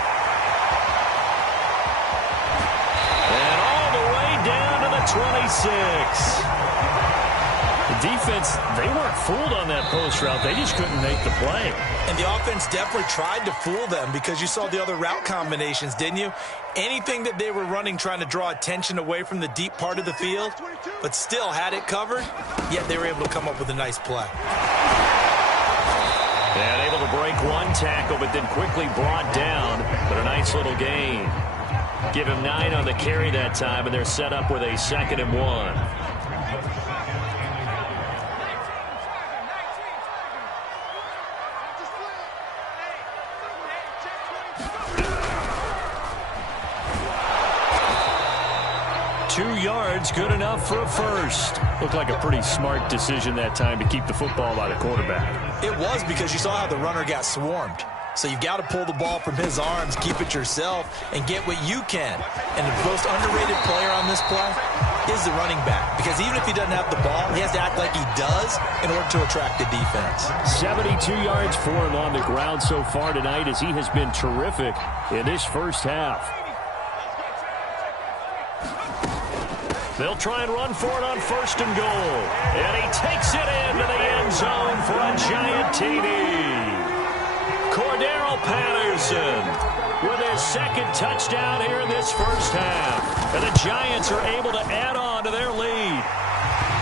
And all the way down to the 26. The defense, they weren't fooled on that post route. They just couldn't make the play. And the offense definitely tried to fool them because you saw the other route combinations, didn't you? Anything that they were running trying to draw attention away from the deep part of the field, but still had it covered, yet they were able to come up with a nice play. And able to break one tackle, but then quickly brought down, but a nice little gain. Give him 9 on the carry that time, and they're set up with a 2nd and 1. Yards, good enough for a first. Looked like a pretty smart decision that time to keep the football by the quarterback. It was, because you saw how the runner got swarmed. So you've got to pull the ball from his arms, keep it yourself, and get what you can. And the most underrated player on this play is the running back. Because even if he doesn't have the ball, he has to act like he does in order to attract the defense. 72 yards for him on the ground so far tonight, as he has been terrific in this first half. They'll try and run for it on 1st and goal. And he takes it into the end zone for a giant TD. Cordero Patterson with his 2nd touchdown here in this first half. And the Giants are able to add on to their lead.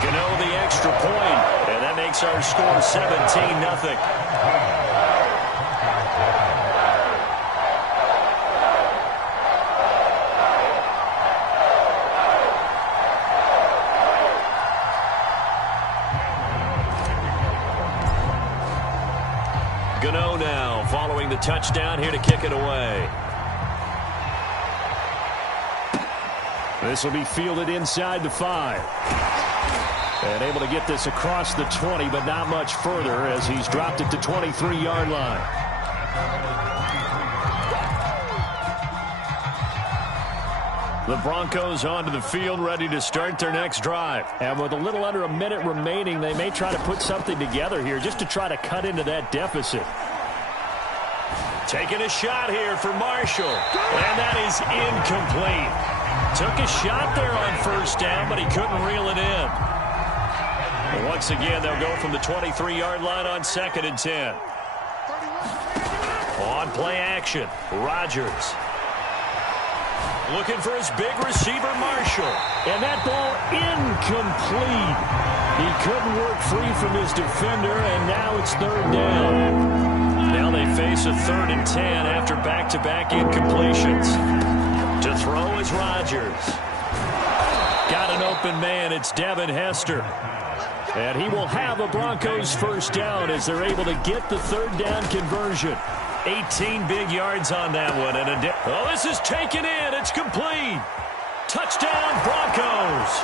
Gano the extra point, and that makes our score 17-0. Gano now following the touchdown here to kick it away. This will be fielded inside the 5. And able to get this across the 20, but not much further, as he's dropped it to 23-yard line. The Broncos onto the field, ready to start their next drive. And with a little under a minute remaining, they may try to put something together here just to try to cut into that deficit. Taking a shot here for Marshall. And that is incomplete. Took a shot there on 1st down, but he couldn't reel it in. And once again, they'll go from the 23-yard line on 2nd and 10. On play action, Rodgers. Looking for his big receiver, Marshall. And that ball incomplete. He couldn't work free from his defender, and now it's 3rd down. Now they face a 3rd and 10 after back-to-back incompletions. To throw is Rodgers. Got an open man. It's Devin Hester. And he will have a Broncos 1st down as they're able to get the 3rd down conversion. 18 big yards on that one. And this is taken in. It's complete. Touchdown, Broncos.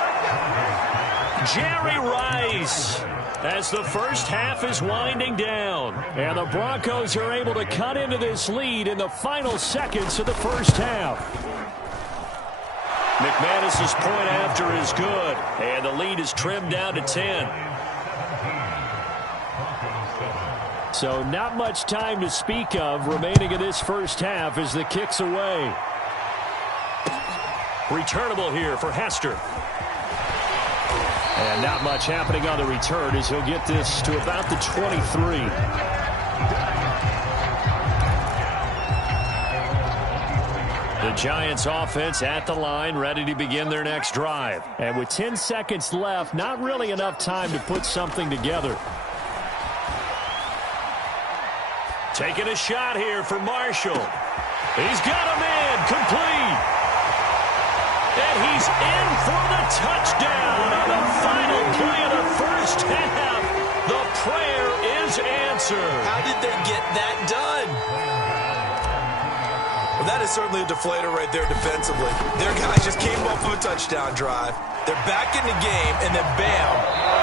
Jerry Rice, as the first half is winding down. And the Broncos are able to cut into this lead in the final seconds of the first half. McManus's point after is good. And the lead is trimmed down to 10. So not much time to speak of remaining in this first half as the kick's away. Returnable here for Hester. And not much happening on the return as he'll get this to about the 23. The Giants offense at the line, ready to begin their next drive. And with 10 seconds left, not really enough time to put something together. Taking a shot here for Marshall. He's got him in, complete. And he's in for the touchdown on the final play of the first half. The prayer is answered. How did they get that done? Well, that is certainly a deflator right there defensively. Their guys just came off of a touchdown drive. They're back in the game, and then bam,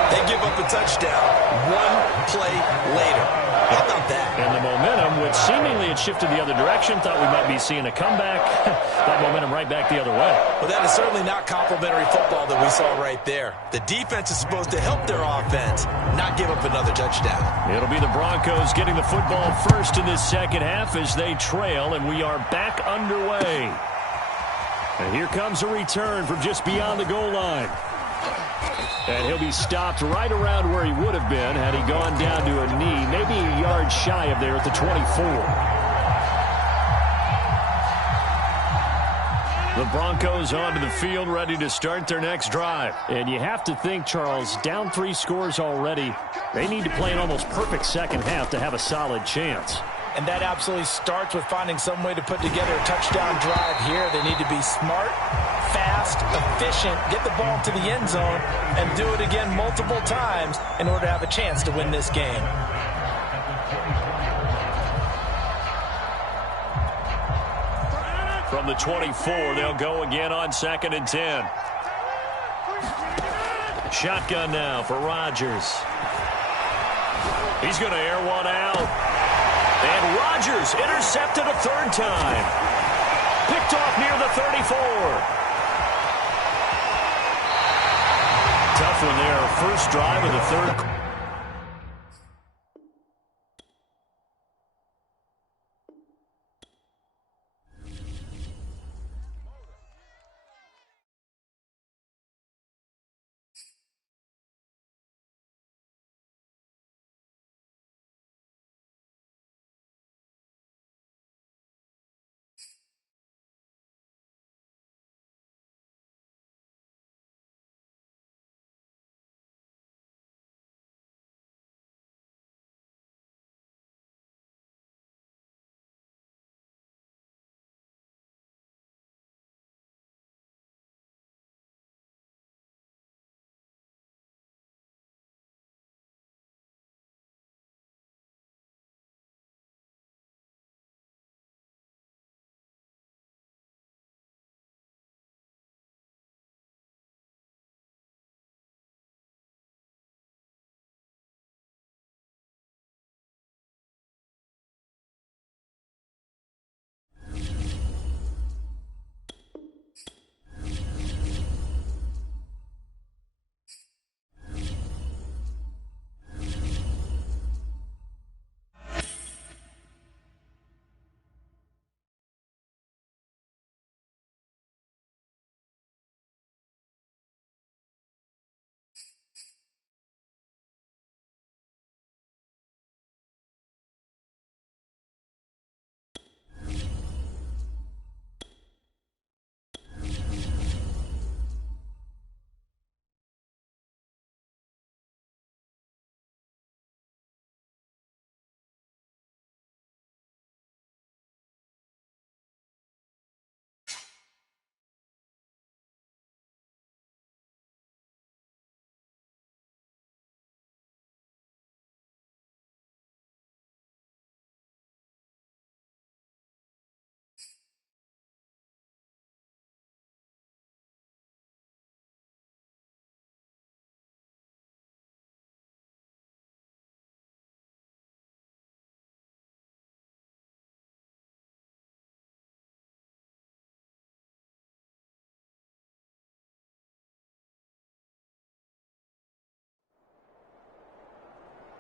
they give up a touchdown one play later. How about that? And the momentum, which seemingly had shifted the other direction, thought we might be seeing a comeback. That momentum right back the other way. Well, that is certainly not complimentary football that we saw right there. The defense is supposed to help their offense, not give up another touchdown. It'll be the Broncos getting the football first in this second half as they trail, and we are back underway. And here comes a return from just beyond the goal line. And he'll be stopped right around where he would have been had he gone down to a knee, maybe a yard shy of there at the 24. The Broncos onto the field, ready to start their next drive. And you have to think, Charles, down 3 scores already. They need to play an almost perfect second half to have a solid chance. And that absolutely starts with finding some way to put together a touchdown drive here. They need to be smart, fast, efficient, get the ball to the end zone, and do it again multiple times in order to have a chance to win this game. From the 24, they'll go again on 2nd and 10. Shotgun now for Rodgers. He's going to air one out. And Rodgers intercepted a 3rd time. Picked off near the 34. Tough one there. First drive of the 3rd.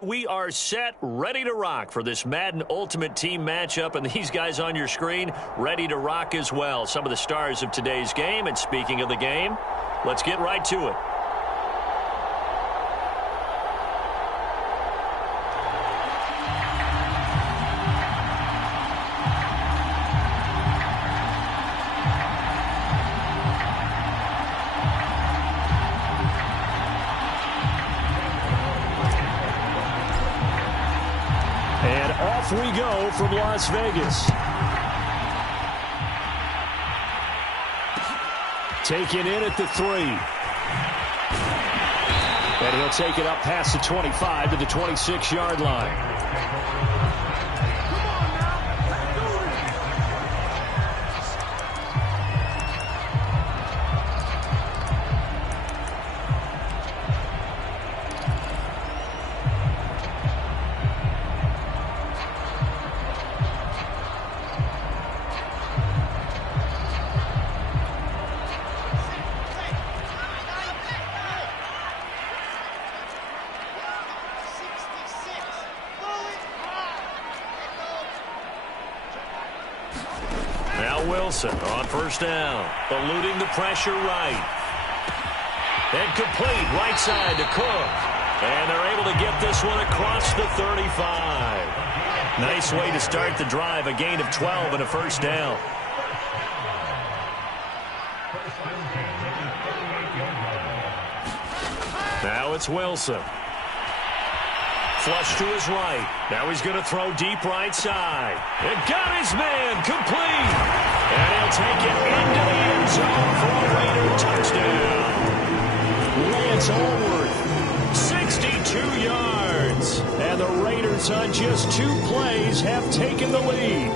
We are set, ready to rock for this Madden Ultimate Team matchup, and these guys on your screen ready to rock as well. Some of the stars of today's game, and speaking of the game, let's get right to it. We go from Las Vegas. Taken in at the 3. And he'll take it up past the 25 to the 26-yard line. Now Wilson on first down, eluding the pressure right. And complete right side to Cook. And they're able to get this one across the 35. Nice way to start the drive, a gain of 12 and a first down. Now it's Wilson. Flush to his right. Now he's going to throw deep right side. And got his man complete. And he'll take it into the end zone for a Raider touchdown. Lance Allworth, 62 yards. And the Raiders on just 2 plays have taken the lead.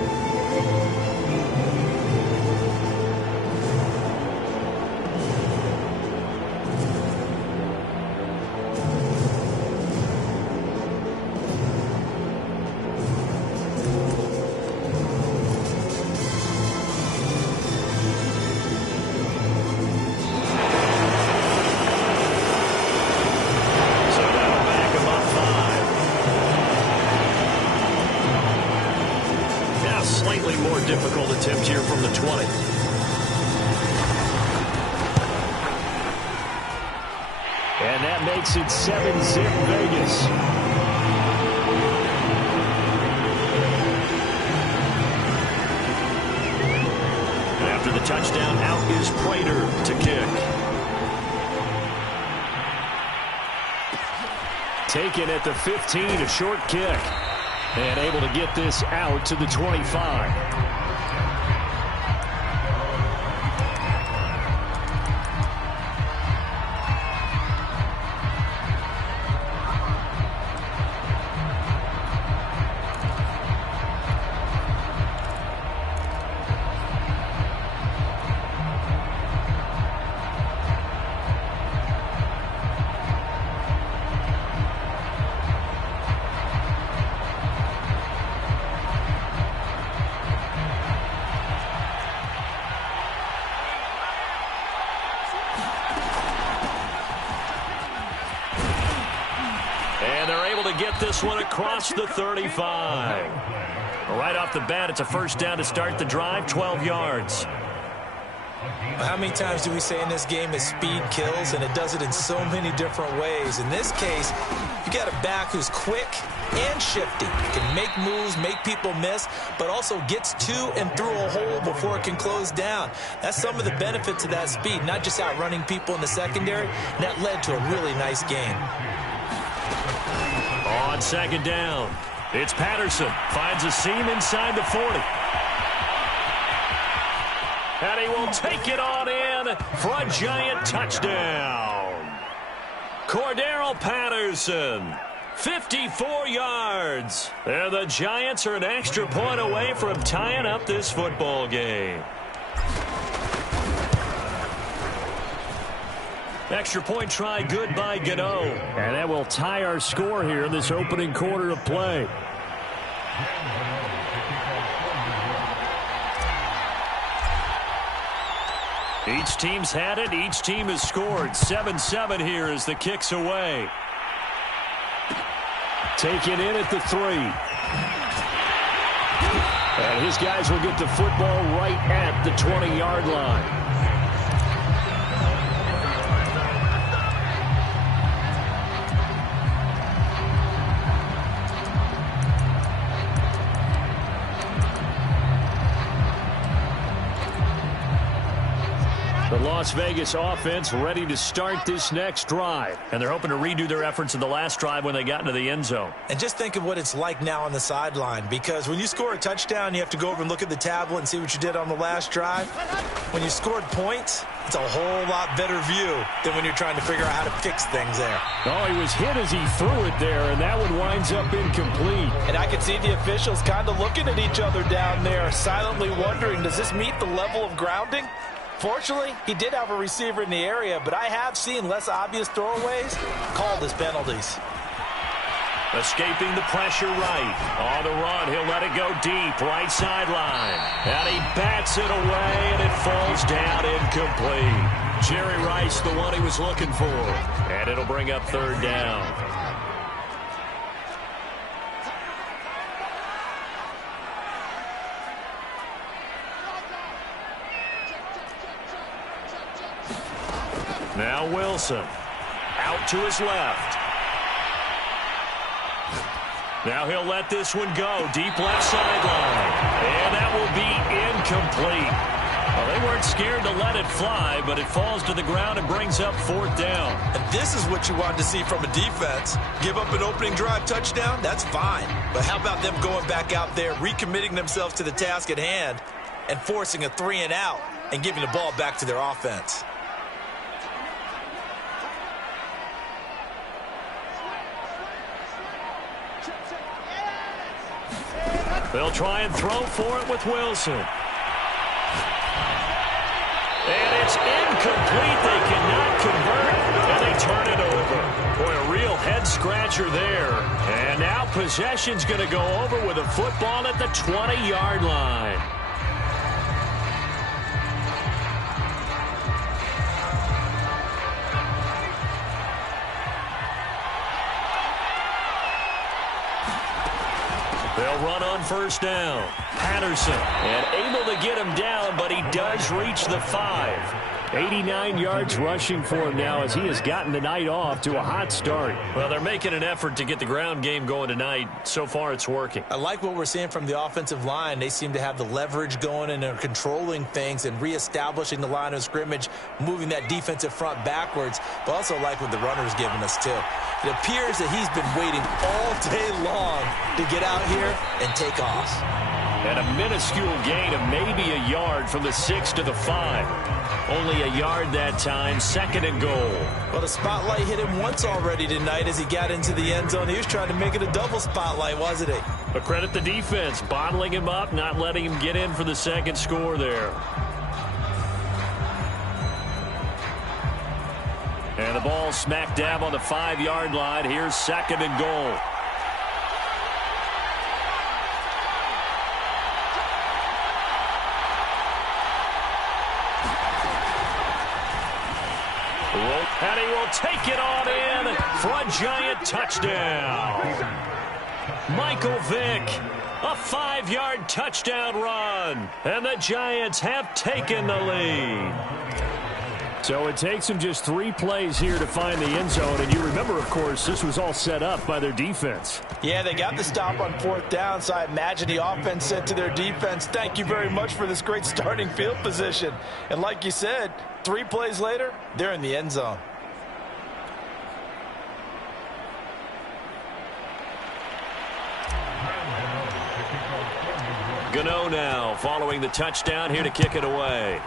Difficult attempt here from the 20. And that makes it 7-zip Vegas. And after the touchdown, out is Prater to kick. Taken at the 15, a short kick. And able to get this out to the 25. Get this one across the 35. Right off the bat, it's a first down to start the drive, 12 yards. How many times do we say in this game that speed kills, and it does it in so many different ways? In this case, you got a back who's quick and shifty, can make moves, make people miss, but also gets to and through a hole before it can close down. That's some of the benefits of that speed, not just outrunning people in the secondary. And that led to a really nice game. On second down, it's Patterson. Finds a seam inside the 40. And he will take it on in for a giant touchdown. Cordero Patterson, 54 yards. And the Giants are an extra point away from tying up this football game. Extra point try good by Gano. And that will tie our score here in this opening quarter of play. Each team's had it. Each team has scored. 7-7 here as the kick's away. Taken in at the 3. And his guys will get the football right at the 20-yard line. The Las Vegas offense ready to start this next drive. And they're hoping to redo their efforts in the last drive when they got into the end zone. And just think of what it's like now on the sideline, because when you score a touchdown, you have to go over and look at the tablet and see what you did on the last drive. When you scored points, it's a whole lot better view than when you're trying to figure out how to fix things there. Oh, he was hit as he threw it there, and that one winds up incomplete. And I could see the officials kind of looking at each other down there, silently wondering, does this meet the level of grounding? Fortunately, he did have a receiver in the area, but I have seen less obvious throwaways called as penalties. Escaping the pressure right. On the run, he'll let it go deep, right sideline. And he bats it away, and it falls down incomplete. Jerry Rice, the one he was looking for. And it'll bring up third down. Now Wilson. Out to his left. Now he'll let this one go. Deep left sideline. And that will be incomplete. Well, they weren't scared to let it fly, but it falls to the ground and brings up 4th down. And this is what you wanted to see from a defense. Give up an opening drive touchdown, that's fine. But how about them going back out there, recommitting themselves to the task at hand, and forcing a 3-and-out and giving the ball back to their offense? They'll try and throw for it with Wilson. And it's incomplete. They cannot convert, and they turn it over. Boy, a real head-scratcher there. And now possession's going to go over with a football at the 20-yard line. They'll run on 1st down. Patterson, and able to get him down, but he does reach the 5. 89 yards rushing for him now as he has gotten the night off to a hot start. Well, they're making an effort to get the ground game going tonight. So far, it's working. I like what we're seeing from the offensive line. They seem to have the leverage going and are controlling things and reestablishing the line of scrimmage, moving that defensive front backwards, but also like what the runner's giving us, too. It appears that he's been waiting all day long to get out here and take off. And a minuscule gain of maybe a yard from the 6 to the 5. Only a yard that time, 2nd and goal. Well, the spotlight hit him once already tonight as he got into the end zone. He was trying to make it a double spotlight, wasn't he? But credit the defense, bottling him up, not letting him get in for the 2nd score there. And the ball smack dab on the 5-yard line. Here's 2nd and goal. And he will take it on in for a Giant touchdown. Michael Vick, a 5-yard touchdown run. And the Giants have taken the lead. So it takes them just 3 plays here to find the end zone. And you remember, of course, this was all set up by their defense. Yeah, they got the stop on 4th down, so I imagine the offense said to their defense, thank you very much for this great starting field position. And like you said, 3 plays later, they're in the end zone. Gano now following the touchdown here to kick it away.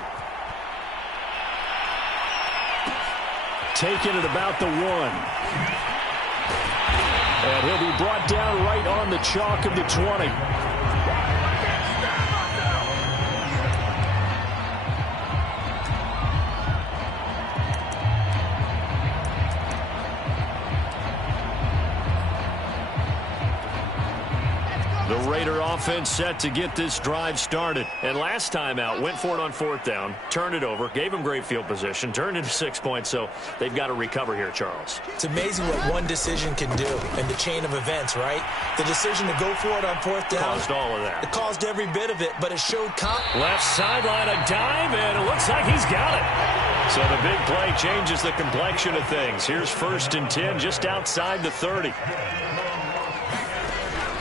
Taking it about the 1. And he'll be brought down right on the chalk of the 20. The Raider offense set to get this drive started. And last time out, went for it on 4th down, turned it over, gave them great field position, turned into 6 points, so they've got to recover here, Charles. It's amazing what one decision can do in the chain of events, right? The decision to go for it on 4th down. Caused all of that. It caused every bit of it, but it showed left sideline, a dive, and it looks like he's got it. So the big play changes the complexion of things. Here's 1st and 10 just outside the 30.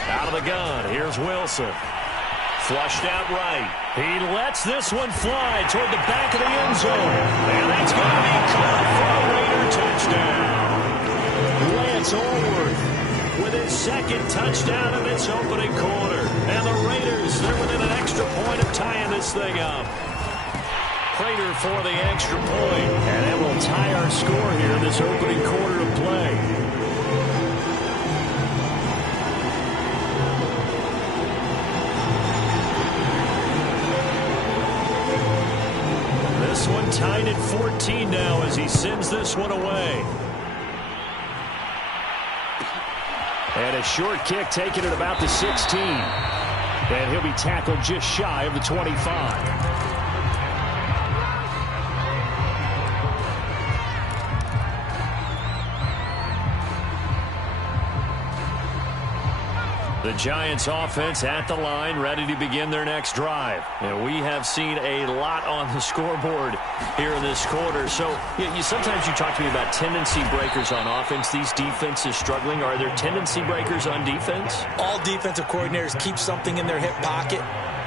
Out of the gun, here's Wilson. Flushed out right. He lets this one fly toward the back of the end zone. And that's going to be caught for a Raider touchdown. Lance Allworth with his 2nd touchdown of its opening quarter. And the Raiders, they're within an extra point of tying this thing up. Prater for the extra point. And it will tie our score here in this opening quarter of play. This one tied at 14 now as he sends this one away. And a short kick taken at about the 16. And he'll be tackled just shy of the 25. The Giants offense at the line, ready to begin their next drive. And we have seen a lot on the scoreboard here in this quarter. So sometimes you talk to me about tendency breakers on offense. These defenses struggling. Are there tendency breakers on defense? All defensive coordinators keep something in their hip pocket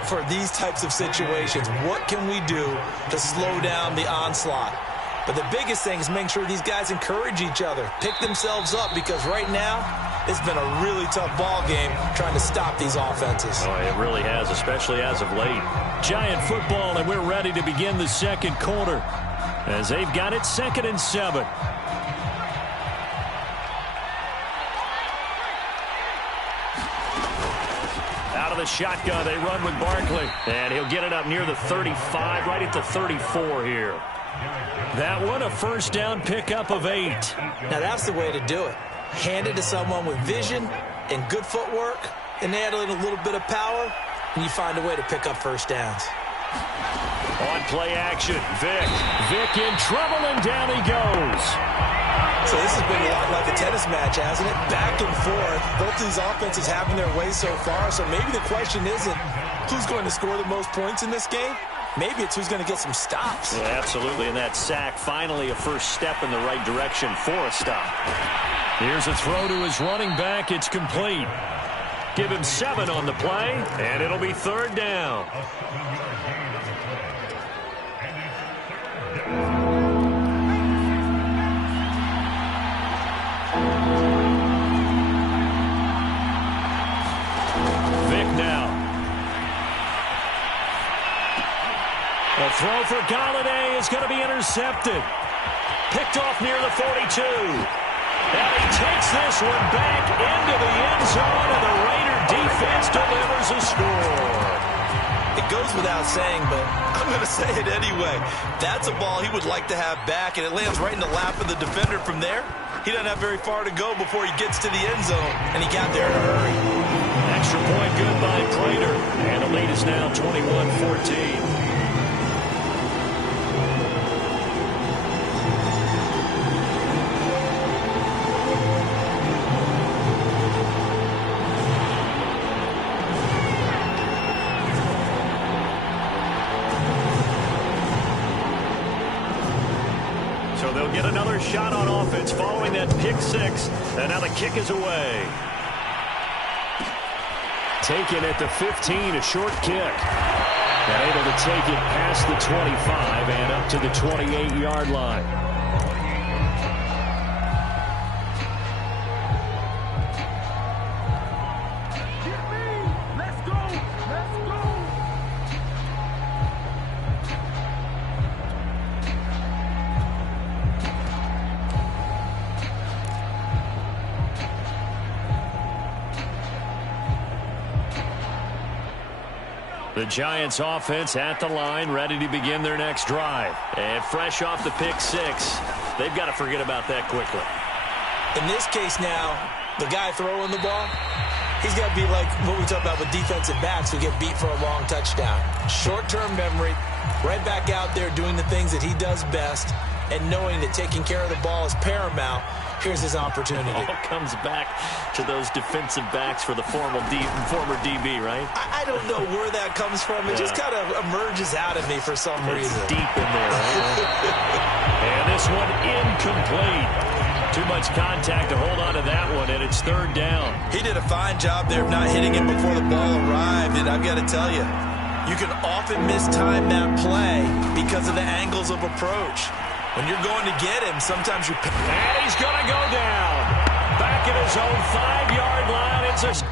for these types of situations. What can we do to slow down the onslaught? But the biggest thing is make sure these guys encourage each other, pick themselves up, because right now it's been a really tough ball game trying to stop these offenses. Oh, it really has, especially as of late. Giant football, and we're ready to begin the second quarter as they've got it 2nd and 7. Out of the shotgun, they run with Barkley, and he'll get it up near the 35, right at the 34 here. That one, a first down pickup of 8. Now that's the way to do it. Hand it to someone with vision and good footwork, and add in a little bit of power, and you find a way to pick up first downs. On play action, Vic in trouble, and down he goes. So this has been a lot like a tennis match, hasn't it? Back and forth. Both these offenses having their way so far, so maybe the question isn't who's going to score the most points in this game. Maybe it's who's going to get some stops. Yeah, absolutely, and that sack, finally a first step in the right direction for a stop. Here's a throw to his running back. It's complete. Give him 7 on the play, and it'll be 3rd down. Vic now. The throw for Galladay is going to be intercepted. Picked off near the 42. And he takes this one back into the end zone, and the Raider defense delivers a score. It goes without saying, but I'm going to say it anyway. That's a ball he would like to have back, and it lands right in the lap of the defender from there. He doesn't have very far to go before he gets to the end zone, and he got there in a hurry. Extra point good by Prater, and the lead is now 21-14. So they'll get another shot on offense following that pick 6, and now the kick is away. Taken at the 15, a short kick. And able to take it past the 25 and up to the 28-yard line. The Giants offense at the line, ready to begin their next drive. And fresh off the pick 6, they've got to forget about that quickly. In this case now, the guy throwing the ball, he's got to be like what we talk about with defensive backs who get beat for a long touchdown. Short-term memory, right back out there doing the things that he does best, and knowing that taking care of the ball is paramount. Here's his opportunity. It all comes back to those defensive backs for the former DB, right? I don't know where that comes from. It just kind of emerges out of me for some reason. It's deep in there, right? And this one incomplete. Too much contact to hold on to that one, and it's 3rd down. He did a fine job there of not hitting it before the ball arrived, and I've got to tell you, you can often mistime that play because of the angles of approach. When you're going to get him, sometimes you're... And he's going to go down. Back at his own 5-yard line. It's a...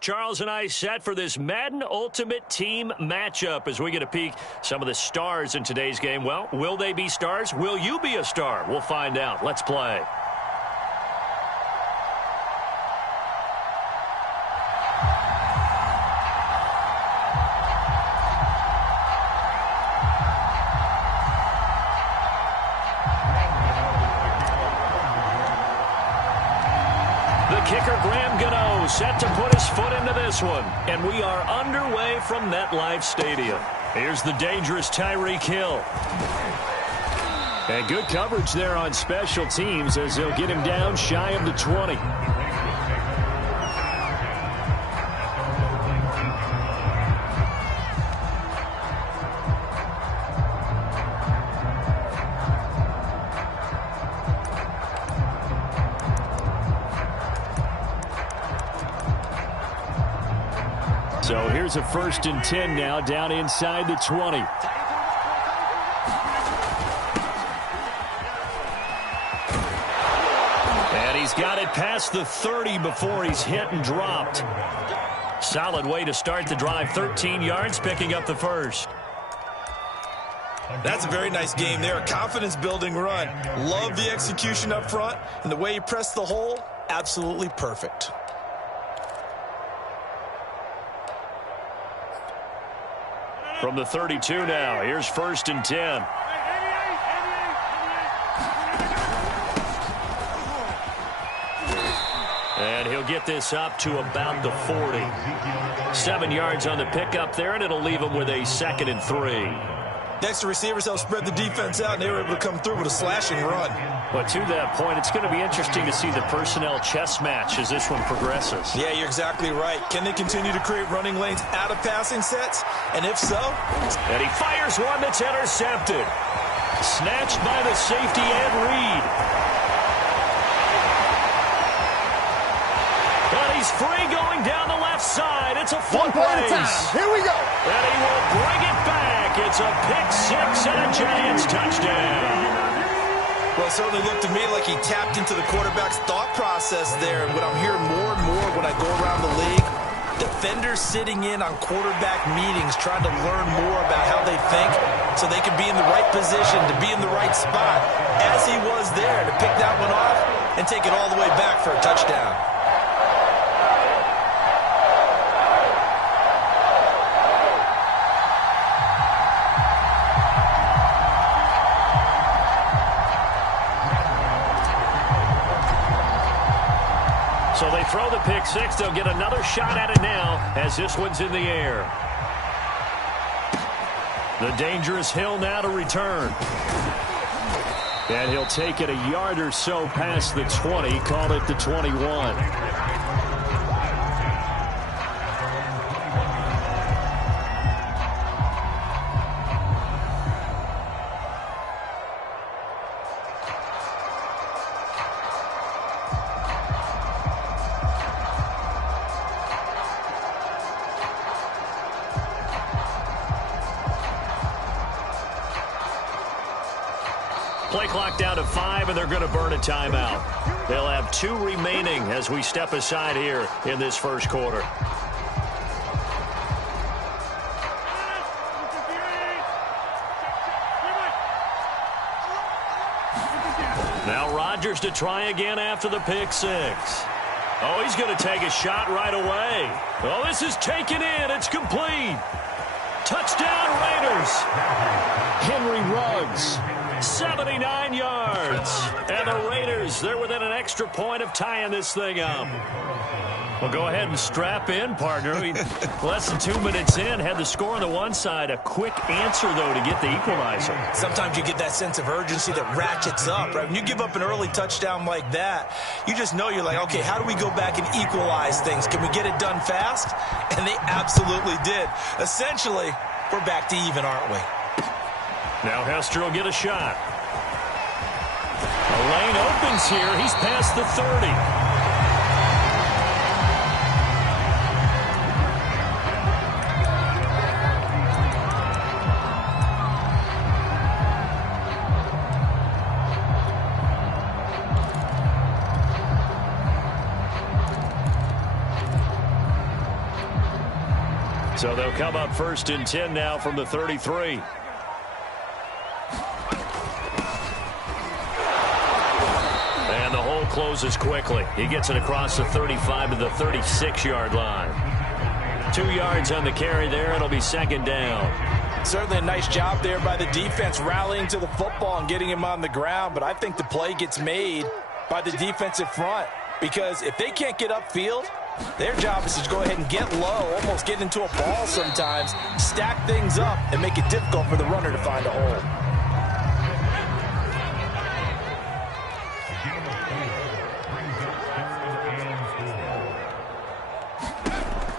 Charles and I set for this Madden Ultimate Team matchup as we get a peek some of the stars in today's game. Well, will they be stars? Will you be a star? We'll find out. Let's play. Set to put his foot into this one. And we are underway from MetLife Stadium. Here's the dangerous Tyreek Hill. And good coverage there on special teams as they'll get him down shy of the 20. So here's a 1st and 10 now down inside the 20. And he's got it past the 30 before he's hit and dropped. Solid way to start the drive. 13 yards, picking up the first. That's a very nice game there. A confidence-building run. Love the execution up front. And the way he pressed the hole, absolutely perfect. From the 32 now, here's 1st and 10. And he'll get this up to about the 40. 7 yards on the pickup there, and it'll leave him with a 2nd and 3. Next, the receivers help spread the defense out, and they were able to come through with a slashing run. But to that point, it's going to be interesting to see the personnel chess match as this one progresses. Yeah, you're exactly right. Can they continue to create running lanes out of passing sets? And if so? And he fires one that's intercepted. Snatched by the safety, Ed Reed. But he's free going down the left side. It's a foot race. Here we go. And he will bring it back. It's a pick-6 and a Giants touchdown. Well, it certainly looked to me like he tapped into the quarterback's thought process there. And what I'm hearing more and more when I go around the league, defenders sitting in on quarterback meetings trying to learn more about how they think so they can be in the right position to be in the right spot, as he was there to pick that one off and take it all the way back for a touchdown. So they throw the pick-6. They'll get another shot at it now as this one's in the air. The dangerous Hill now to return. And he'll take it a yard or so past the 20. Call it the 21. Play clock down to 5, and they're going to burn a timeout. They'll have 2 remaining as we step aside here in this first quarter. Now Rodgers to try again after the pick-6. Oh, he's going to take a shot right away. Oh, this is taken in. It's complete. Touchdown Raiders. Henry Ruggs. 79 yards. And the Raiders, they're within an extra point of tying this thing up. Well, go ahead and strap in, partner. Less than 2 minutes in, had the score on the one side. A quick answer, though, to get the equalizer. Sometimes you get that sense of urgency that ratchets up, right? When you give up an early touchdown like that, you just know you're like, okay, how do we go back and equalize things? Can we get it done fast? And they absolutely did. Essentially, we're back to even, aren't we? Now Hester will get a shot. A lane opens here. He's past the 30. So they'll come up 1st and 10 now from the 33. And the hole closes quickly. He gets it across the 35 to the 36-yard line. 2 yards on the carry there. It'll be 2nd down. Certainly a nice job there by the defense rallying to the football and getting him on the ground. But I think the play gets made by the defensive front, because if they can't get upfield, their job is to go ahead and get low, almost get into a ball sometimes, stack things up, and make it difficult for the runner to find a hole.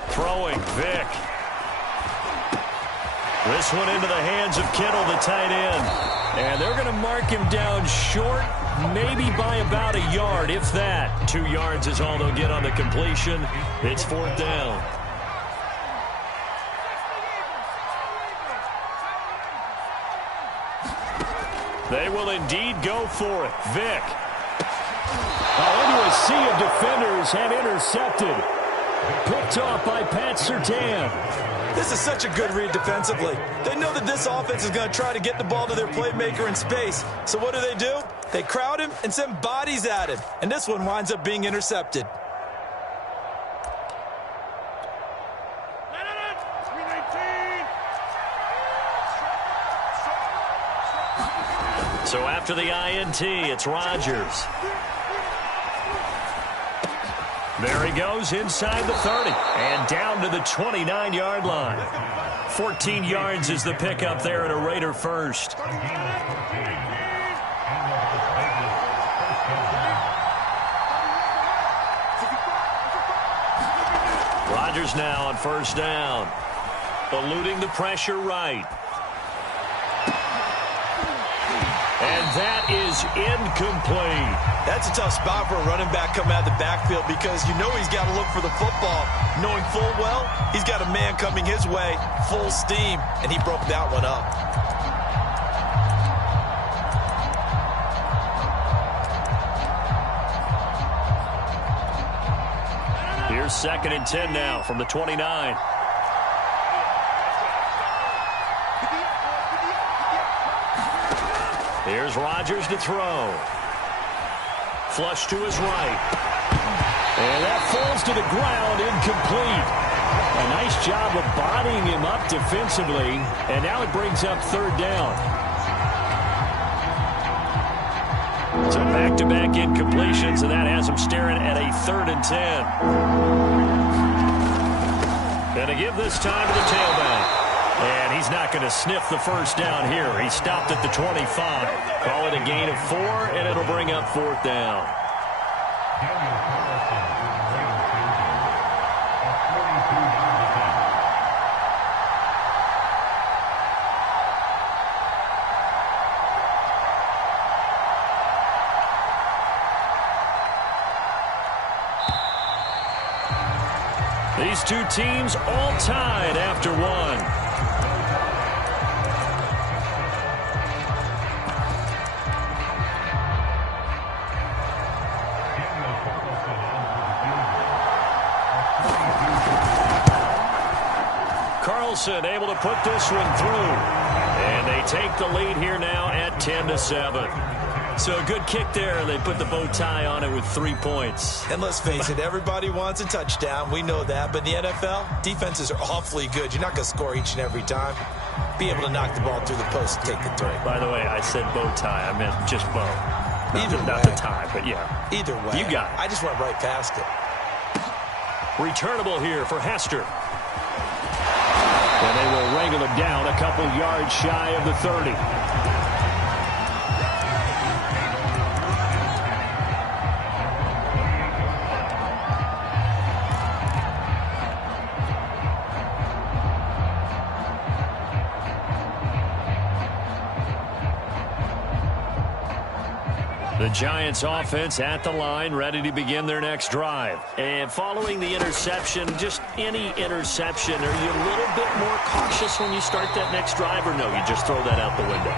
Throwing, Vick. This one into the hands of Kittle, the tight end. And they're going to mark him down short, maybe by about a yard, if that. 2 yards is all they'll get on the completion. It's 4th down. They will indeed go for it. Vick. Into a sea of defenders and intercepted. Picked off by Pat Surtain. This is such a good read defensively. They know that this offense is going to try to get the ball to their playmaker in space. So what do? They crowd him and send bodies at him. And this one winds up being intercepted. So after the INT, it's Rodgers. There he goes inside the 30 and down to the 29-yard line. 14 yards is the pickup there and a Raider first. Rodgers now on 1st down. Eluding the pressure right. And that is incomplete. That's a tough spot for a running back coming out of the backfield, because you know he's got to look for the football, knowing full well he's got a man coming his way, full steam, and he broke that one up. Here's 2nd and 10 now from the 29. Here's Rodgers to throw. Flush to his right. And that falls to the ground, incomplete. A nice job of bodying him up defensively. And now it brings up 3rd down. So back-to-back incompletions, and that has him staring at a 3rd and 10. Going to give this time to the tailback. And he's not going to sniff the 1st down here. He stopped at the 25. Call it a gain of 4, and it'll bring up 4th down. These two teams all tied after one. Carlson able to put this one through. And they take the lead here now at 10-7. So a good kick there. They put the bow tie on it with 3 points. And let's face it, everybody wants a touchdown. We know that. But in the NFL, defenses are awfully good. You're not going to score each and every time. Be able to knock the ball through the post and take the 3. By the way, I said bow tie. I meant just bow. Not the tie, but yeah. Either way. You got it. I just went right past it. Returnable here for Hester. And they will wrangle him down a couple yards shy of the 30. The Giants offense at the line, ready to begin their next drive. And following the interception, just any interception, are you a little bit more cautious when you start that next drive, or no, you just throw that out the window?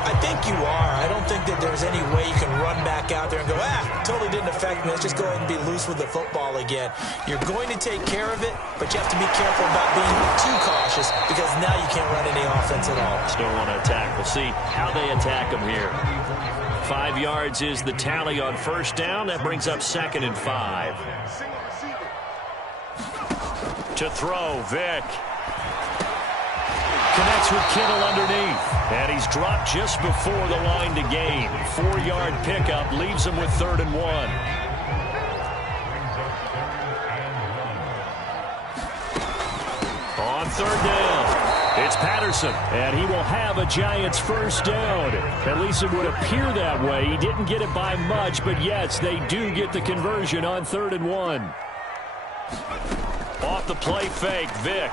I think you are. I don't think that there's any way you can run back out there and go, totally didn't affect me. Let's just go ahead and be loose with the football again. You're going to take care of it, but you have to be careful about being too cautious because now you can't run any offense at all. Still want to attack. We'll see how they attack them here. 5 yards is the tally on first down. That brings up 2nd and 5. To throw, Vick. Connects with Kittle underneath. And he's dropped just before the line to gain. 4-yard pickup leaves him with 3rd and 1. On 3rd down, it's Patterson. And he will have a Giants first down. At least it would appear that way. He didn't get it by much, but yes, they do get the conversion on 3rd and 1. Off the play fake, Vick.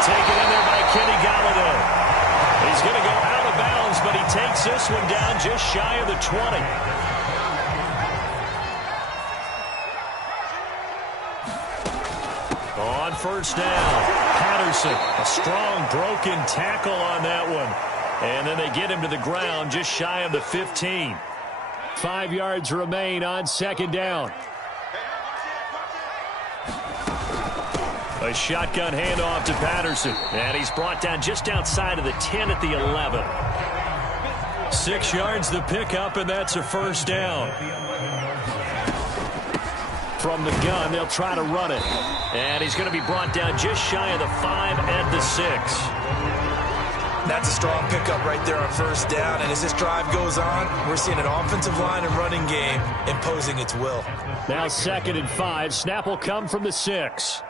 Taken in there by Kenny Galladay. He's going to go out of bounds, but he takes this one down just shy of the 20. On first down, Patterson, a strong broken tackle on that one. And then they get him to the ground just shy of the 15. 5 yards remain on 2nd down. A shotgun handoff to Patterson. And he's brought down just outside of the 10 at the 11. 6 yards the pickup, and that's a first down. From the gun, they'll try to run it. And he's going to be brought down just shy of the 5 at the 6. That's a strong pickup right there on first down. And as this drive goes on, we're seeing an offensive line and running game imposing its will. Now 2nd and 5. Snap will come from the 6.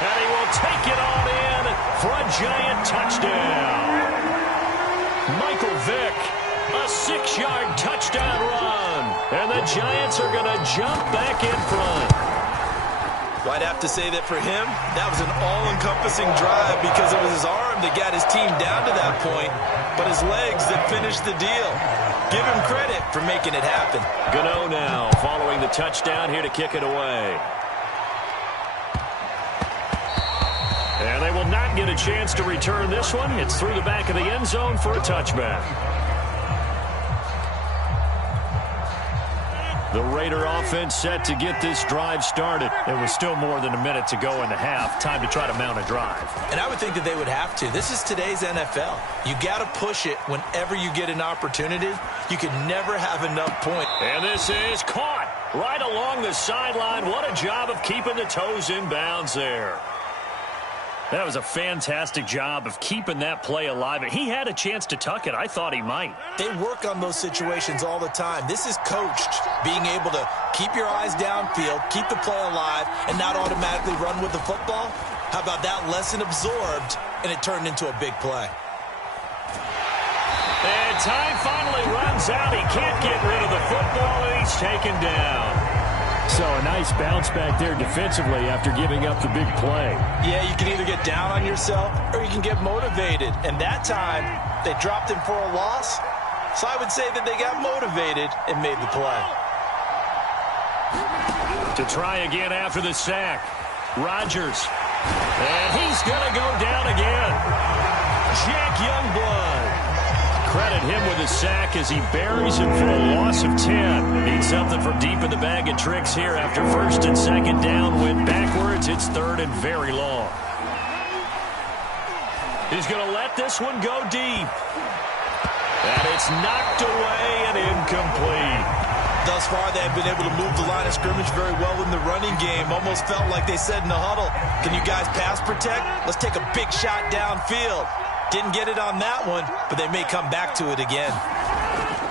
And he will take it on in for a Giant touchdown. Michael Vick, a 6-yard touchdown run. And the Giants are going to jump back in front. Well, I'd have to say that for him, that was an all-encompassing drive because it was his arm that got his team down to that point, but his legs that finished the deal. Give him credit for making it happen. Gano now following the touchdown here to kick it away. And they will not get a chance to return this one. It's through the back of the end zone for a touchback. The Raider offense set to get this drive started. There was still more than a minute to go in the half. Time to try to mount a drive. And I would think that they would have to. This is today's NFL. You got to push it whenever you get an opportunity. You can never have enough points. And this is caught right along the sideline. What a job of keeping the toes in bounds there. That was a fantastic job of keeping that play alive. He had a chance to tuck it. I thought he might. They work on those situations all the time. This is coached, being able to keep your eyes downfield, keep the play alive, and not automatically run with the football. How about that lesson absorbed, and it turned into a big play. And time finally runs out. He can't get rid of the football, and he's taken down. So a nice bounce back there defensively after giving up the big play. Yeah, you can either get down on yourself or you can get motivated. And that time, they dropped him for a loss. So I would say that they got motivated and made the play. To try again after the sack, Rodgers. And he's going to go down again. Jack Youngblood. Credit him with a sack as he buries him for a loss of 10. Needs something from deep in the bag of tricks here after 1st and 2nd down. Went backwards. It's 3rd and very long. He's going to let this one go deep. And it's knocked away and incomplete. Thus far, they have been able to move the line of scrimmage very well in the running game. Almost felt like they said in the huddle, can you guys pass protect? Let's take a big shot downfield. Didn't get it on that one, but they may come back to it again.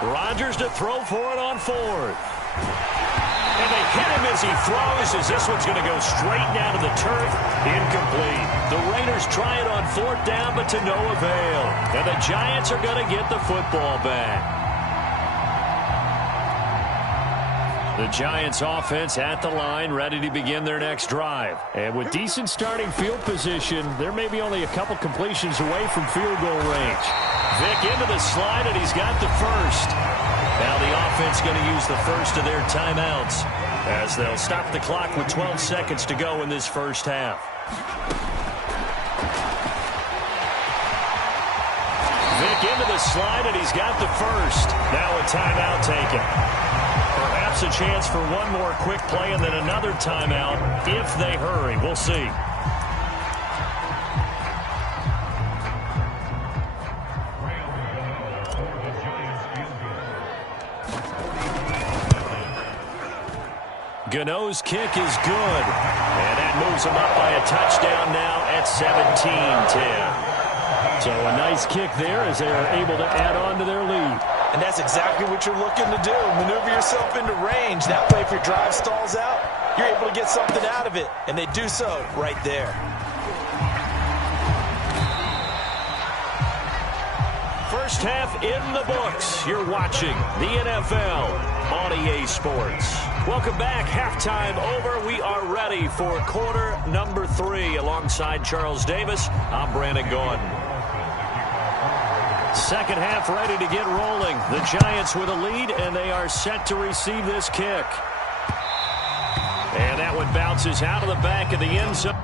Rodgers to throw for it on 4th. And they hit him as he throws, as this one's going to go straight down to the turf. Incomplete. The Raiders try it on 4th down, but to no avail. And the Giants are going to get the football back. The Giants offense at the line, ready to begin their next drive. And with decent starting field position, there may be only a couple completions away from field goal range. Vick into the slide, and he's got the first. Now the offense going to use the first of their timeouts. as they'll stop the clock with 12 seconds to go in this first half. Vic into the slide, and he's got the first. Now a timeout taken. Perhaps a chance for one more quick play and then another timeout if they hurry. We'll see. Gano's kick is good. And that moves him up by a touchdown now at 17-10. So a nice kick there as they are able to add on to their lead. And that's exactly what you're looking to do. Maneuver yourself into range. That way, if your drive stalls out, you're able to get something out of it. And they do so right there. First half in the books. You're watching the NFL on EA Sports. Welcome back. Halftime over. We are ready for quarter number 3. Alongside Charles Davis, I'm Brandon Gordon. Second half ready to get rolling. The Giants with a lead, and they are set to receive this kick. And that one bounces out of the back of the end zone.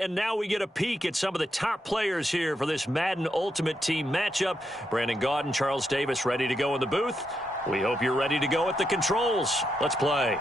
And now we get a peek at some of the top players here for this Madden Ultimate Team matchup. Brandon Gaudin, Charles Davis ready to go in the booth. We hope you're ready to go at the controls. Let's play.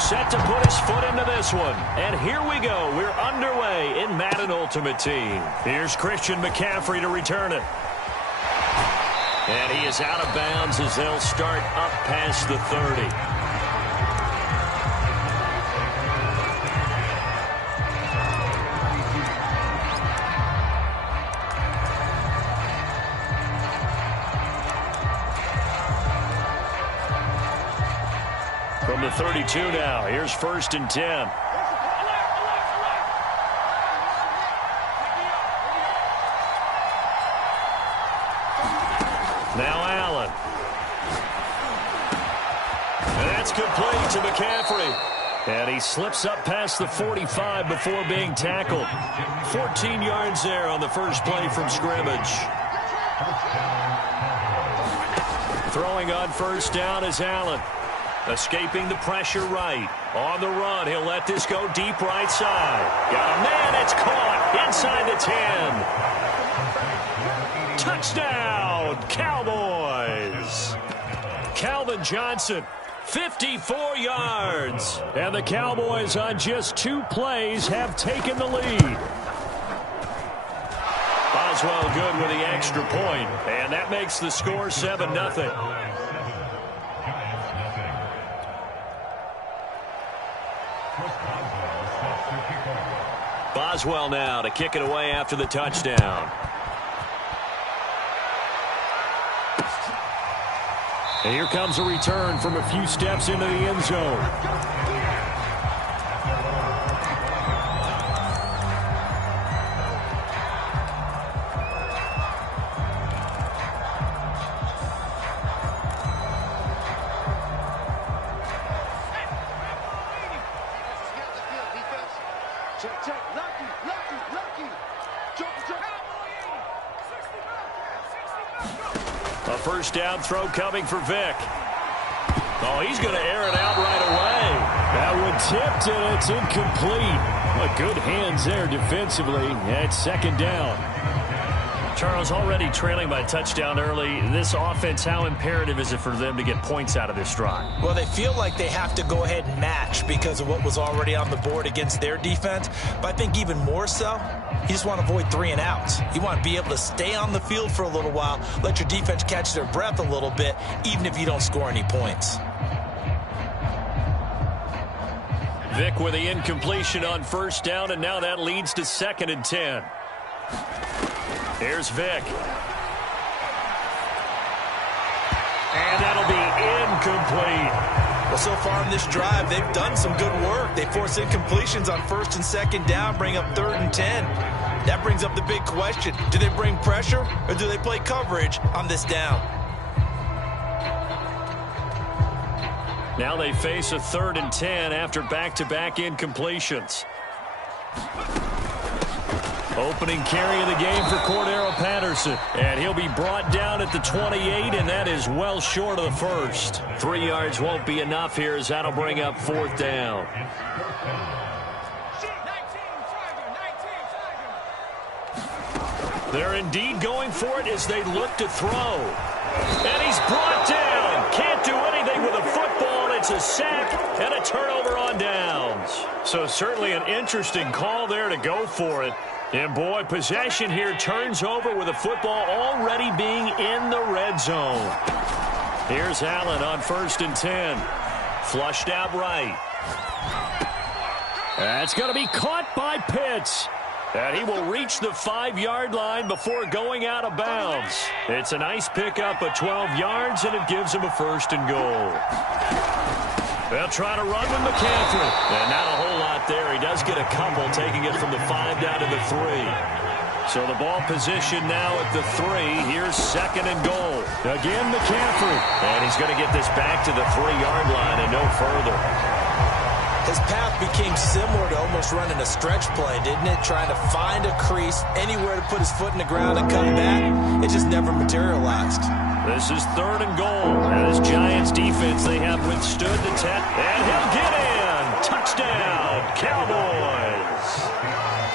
Set to put his foot into this one. And here we go. We're underway in Madden Ultimate Team. Here's Christian McCaffrey to return it. And he is out of bounds as they'll start up past the 30. From the 32 now, here's 1st and 10. Now Allen. And that's complete to McCaffrey. And he slips up past the 45 before being tackled. 14 yards there on the first play from scrimmage. Throwing on 1st down is Allen. Escaping the pressure right. On the run, he'll let this go deep right side. Got a man, it's caught inside the 10. Touchdown, Cowboys. Calvin Johnson, 54 yards. And the Cowboys on just 2 plays have taken the lead. Boswell good with the extra point, and that makes the score 7-0. Boswell now to kick it away after the touchdown. And here comes a return from a few steps into the end zone. A first down throw coming for Vick. Oh, he's going to air it out right away. That one tipped, and it's incomplete. But good hands there defensively. It's 2nd down. Charles, already trailing by a touchdown early. This offense, how imperative is it for them to get points out of this drive? Well, they feel like they have to go ahead and match because of what was already on the board against their defense. But I think even more so, you just want to avoid 3 and outs. You want to be able to stay on the field for a little while, let your defense catch their breath a little bit, even if you don't score any points. Vick with the incompletion on 1st down, and now that leads to 2nd and 10. Here's Vick. And that'll be incomplete. Well, so far in this drive, they've done some good work. They force incompletions on 1st and 2nd down, bring up 3rd and 10. That brings up the big question. Do they bring pressure, or do they play coverage on this down? Now they face a 3rd and 10 after back-to-back incompletions. Opening carry of the game for Cordero Patterson. And he'll be brought down at the 28, and that is well short of the first. 3 yards won't be enough here as that'll bring up 4th down. They're indeed going for it as they look to throw. And he's brought down. Can't do anything with a football. It's a sack and a turnover on downs. So certainly an interesting call there to go for it. And, boy, possession here turns over with the football already being in the red zone. Here's Allen on 1st and 10. Flushed out right. That's going to be caught by Pitts. And he will reach the 5-yard line before going out of bounds. It's a nice pickup of 12 yards, and it gives him a 1st and goal. They'll try to run with McCaffrey. And not a whole lot there. He does get a couple, taking it from the 5 down to the 3. So the ball position now at the 3. Here's 2nd and goal. Again, McCaffrey. And he's going to get this back to the 3-yard line and no further. His path became similar to almost running a stretch play, didn't it? Trying to find a crease, anywhere to put his foot in the ground and come back. It just never materialized. This is 3rd and goal. And this Giants defense, they have withstood the test. And he'll get in. Touchdown, Cowboys.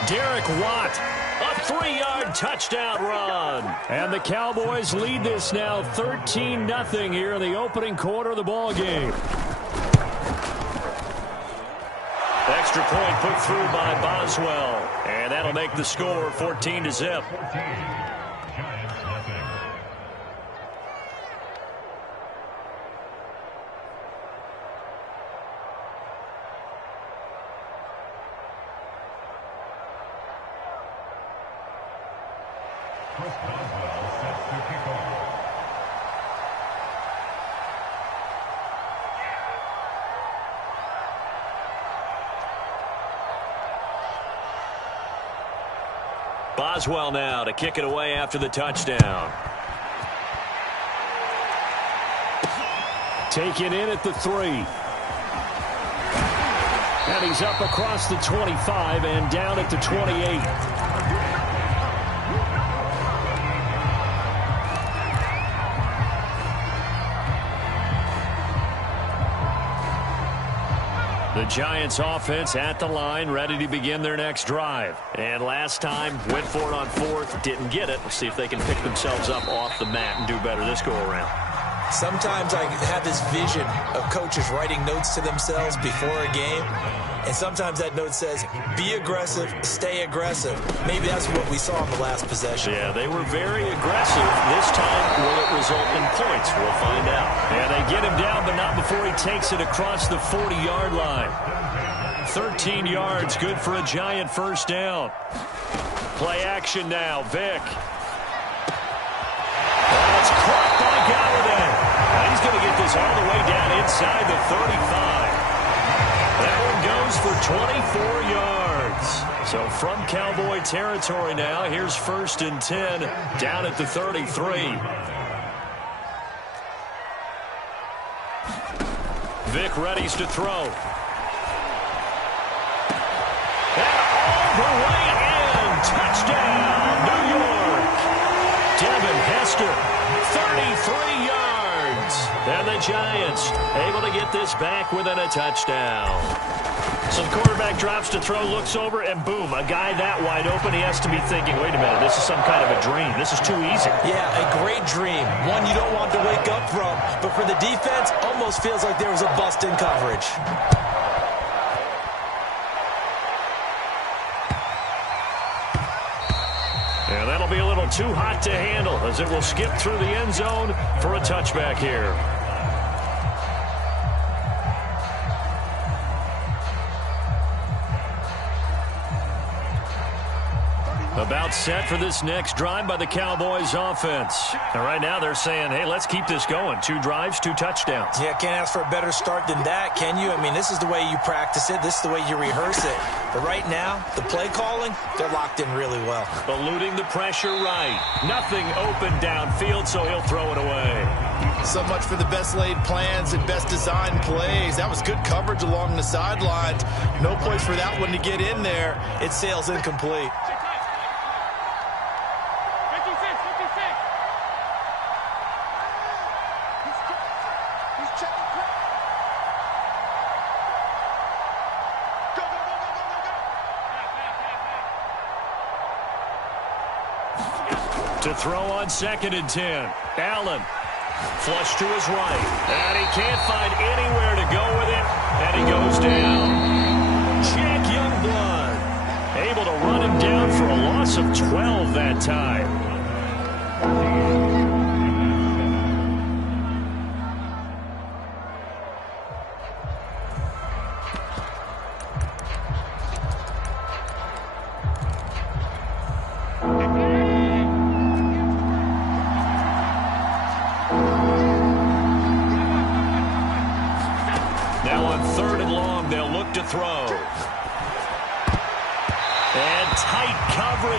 Derek Watt, a 3-yard touchdown run. And the Cowboys lead this now 13-0 here in the opening quarter of the ball game. Extra point put through by Boswell. And that'll make the score 14-0. Boswell now to kick it away after the touchdown. Taken in at the 3. And he's up across the 25 and down at the 28. The Giants offense at the line, ready to begin their next drive. And last time, went for it on 4th, didn't get it. We'll see if they can pick themselves up off the mat and do better this go-around. Sometimes I have this vision of coaches writing notes to themselves before a game, and sometimes that note says, be aggressive, stay aggressive. Maybe that's what we saw in the last possession. Yeah, they were very aggressive. This time, will it result in points? We'll find out. And they get him down, but not before he takes it across the 40-yard line. 13 yards, good for a Giant 1st down. Play action now, Vick. It's caught by Galladay. He's going to get this all the way down inside the 35. That one goes for 24 yards. So from Cowboy territory now, here's 1st and 10 down at the 33. Vick readies to throw. And all the way in. Touchdown, New York. Devin Hester, 33 yards. And the Giants able to get this back within a touchdown. So the quarterback drops to throw, looks over, and boom, a guy that wide open, he has to be thinking, wait a minute, this is some kind of a dream. This is too easy. Yeah, a great dream. One you don't want to wake up from. But for the defense, almost feels like there was a bust in coverage. And that'll be a little too hot to handle as it will skip through the end zone for a touchback here. About set for this next drive by the Cowboys offense. And right now they're saying, hey, let's keep this going. 2 drives, 2 touchdowns. Yeah, can't ask for a better start than that, can you? I mean, this is the way you practice it. This is the way you rehearse it. But right now, the play calling, they're locked in really well. Eluding the pressure right. Nothing open downfield, so he'll throw it away. So much for the best laid plans and best designed plays. That was good coverage along the sidelines. No place for that one to get in there. It sails incomplete. To throw on 2nd and 10. Allen. Flush to his right. And he can't find anywhere to go with it. And he goes down. Jack Youngblood. Able to run him down for a loss of 12 that time.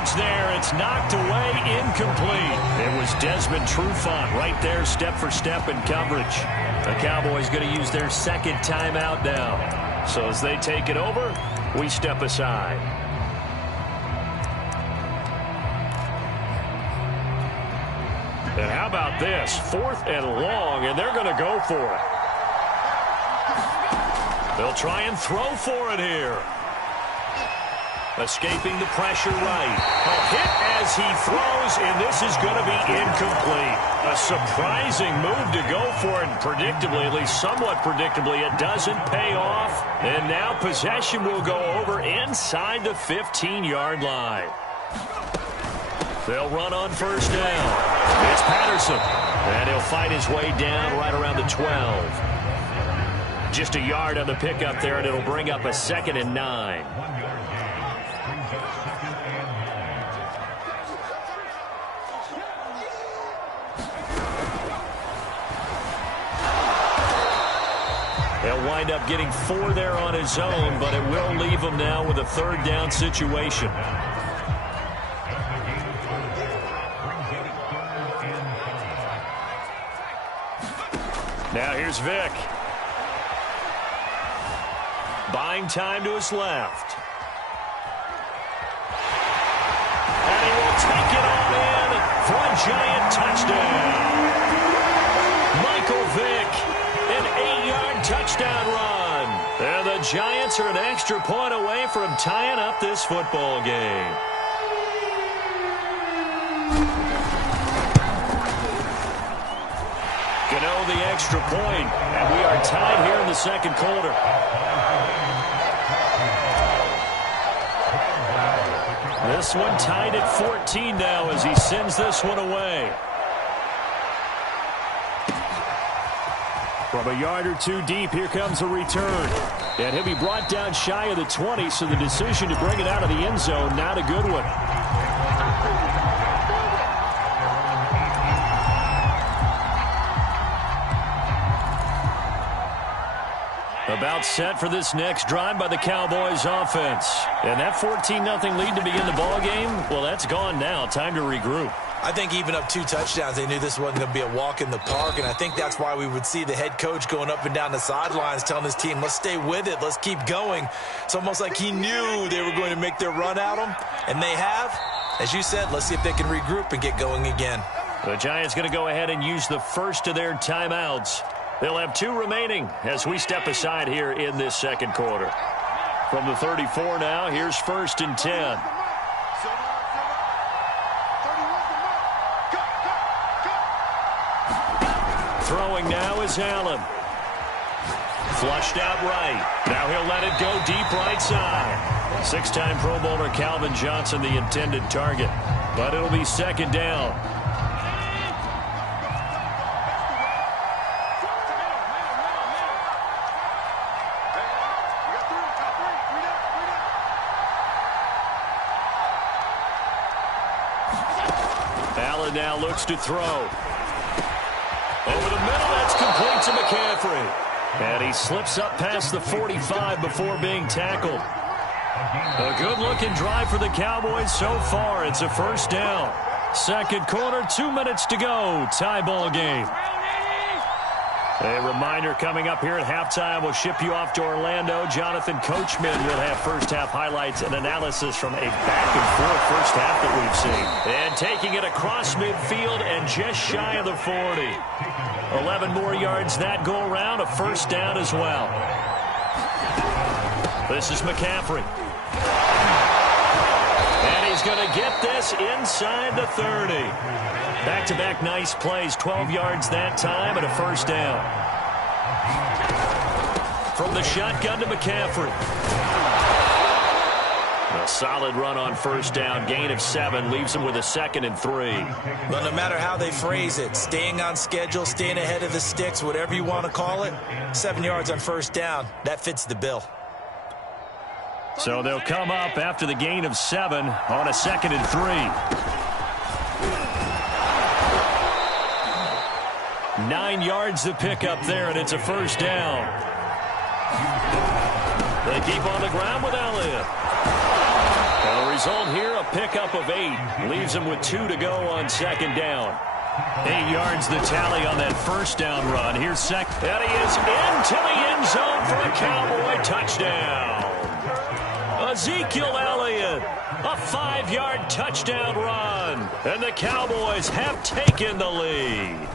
yards there. It's knocked away, incomplete. It was Desmond Trufant right there, step for step in coverage. The Cowboys going to use their second timeout now. So as they take it over, we step aside. And how about this? 4th and long, and they're going to go for it. They'll try and throw for it here. Escaping the pressure right. A hit as he throws, and this is going to be incomplete. A surprising move to go for it, and predictably, at least somewhat predictably, it doesn't pay off. And now possession will go over inside the 15-yard line. They'll run on first down. It's Patterson, and he'll fight his way down right around the 12. Just a yard on the pickup there, and it'll bring up a 2nd and 9. He'll wind up getting 4 there on his own, but it will leave him now with a 3rd down situation. Now here's Vick. Buying time to his left. And he will take it all in for a giant touchdown. Michael Vick, an 8-yard touchdown run. And the Giants are an extra point away from tying up this football game. Gano the extra point, and we are tied here in the second quarter. This one tied at 14 now as he sends this one away. From a yard or 2 deep, here comes a return. And he'll be brought down shy of the 20, so the decision to bring it out of the end zone, not a good one. About set for this next drive by the Cowboys offense. And that 14-0 lead to begin the ball game, well, that's gone now. Time to regroup. I think even up 2 touchdowns, they knew this wasn't going to be a walk in the park, and I think that's why we would see the head coach going up and down the sidelines telling his team, let's stay with it, let's keep going. It's almost like he knew they were going to make their run at him, and they have. As you said, let's see if they can regroup and get going again. The Giants going to go ahead and use the first of their timeouts. They'll have 2 remaining as we step aside here in this second quarter. From the 34 now, here's 1st and 10. Throwing now is Allen. Flushed out right. Now he'll let it go deep right side. 6-time Pro Bowler Calvin Johnson, the intended target. But it'll be 2nd down. Allen now looks to throw. Over the middle, that's complete to McCaffrey. And he slips up past the 45 before being tackled. A good-looking drive for the Cowboys so far. It's a 1st down. Second quarter, 2 minutes to go. Tie ball game. A reminder coming up here at halftime. We'll ship you off to Orlando. Jonathan Coachman will have first-half highlights and analysis from a back-and-forth first half that we've seen. And taking it across midfield and just shy of the 40. 11 more yards that go around. A 1st down as well. This is McCaffrey. And he's going to get this inside the 30. Back-to-back nice plays, 12 yards that time, and a 1st down. From the shotgun to McCaffrey. A solid run on 1st down, gain of 7, leaves him with a 2nd and 3. But no matter how they phrase it, staying on schedule, staying ahead of the sticks, whatever you want to call it, 7 yards on 1st down, that fits the bill. So they'll come up after the gain of 7 on a 2nd and 3. 9 yards to pick up there, and it's a 1st down. They keep on the ground with Elliott. They'll result here, a pickup of 8. Leaves him with 2 to go on second down. 8 yards the tally on that first down run. Here's second. And he is into the end zone for a Cowboy touchdown. Ezekiel Elliott, a 5-yard touchdown run. And the Cowboys have taken the lead.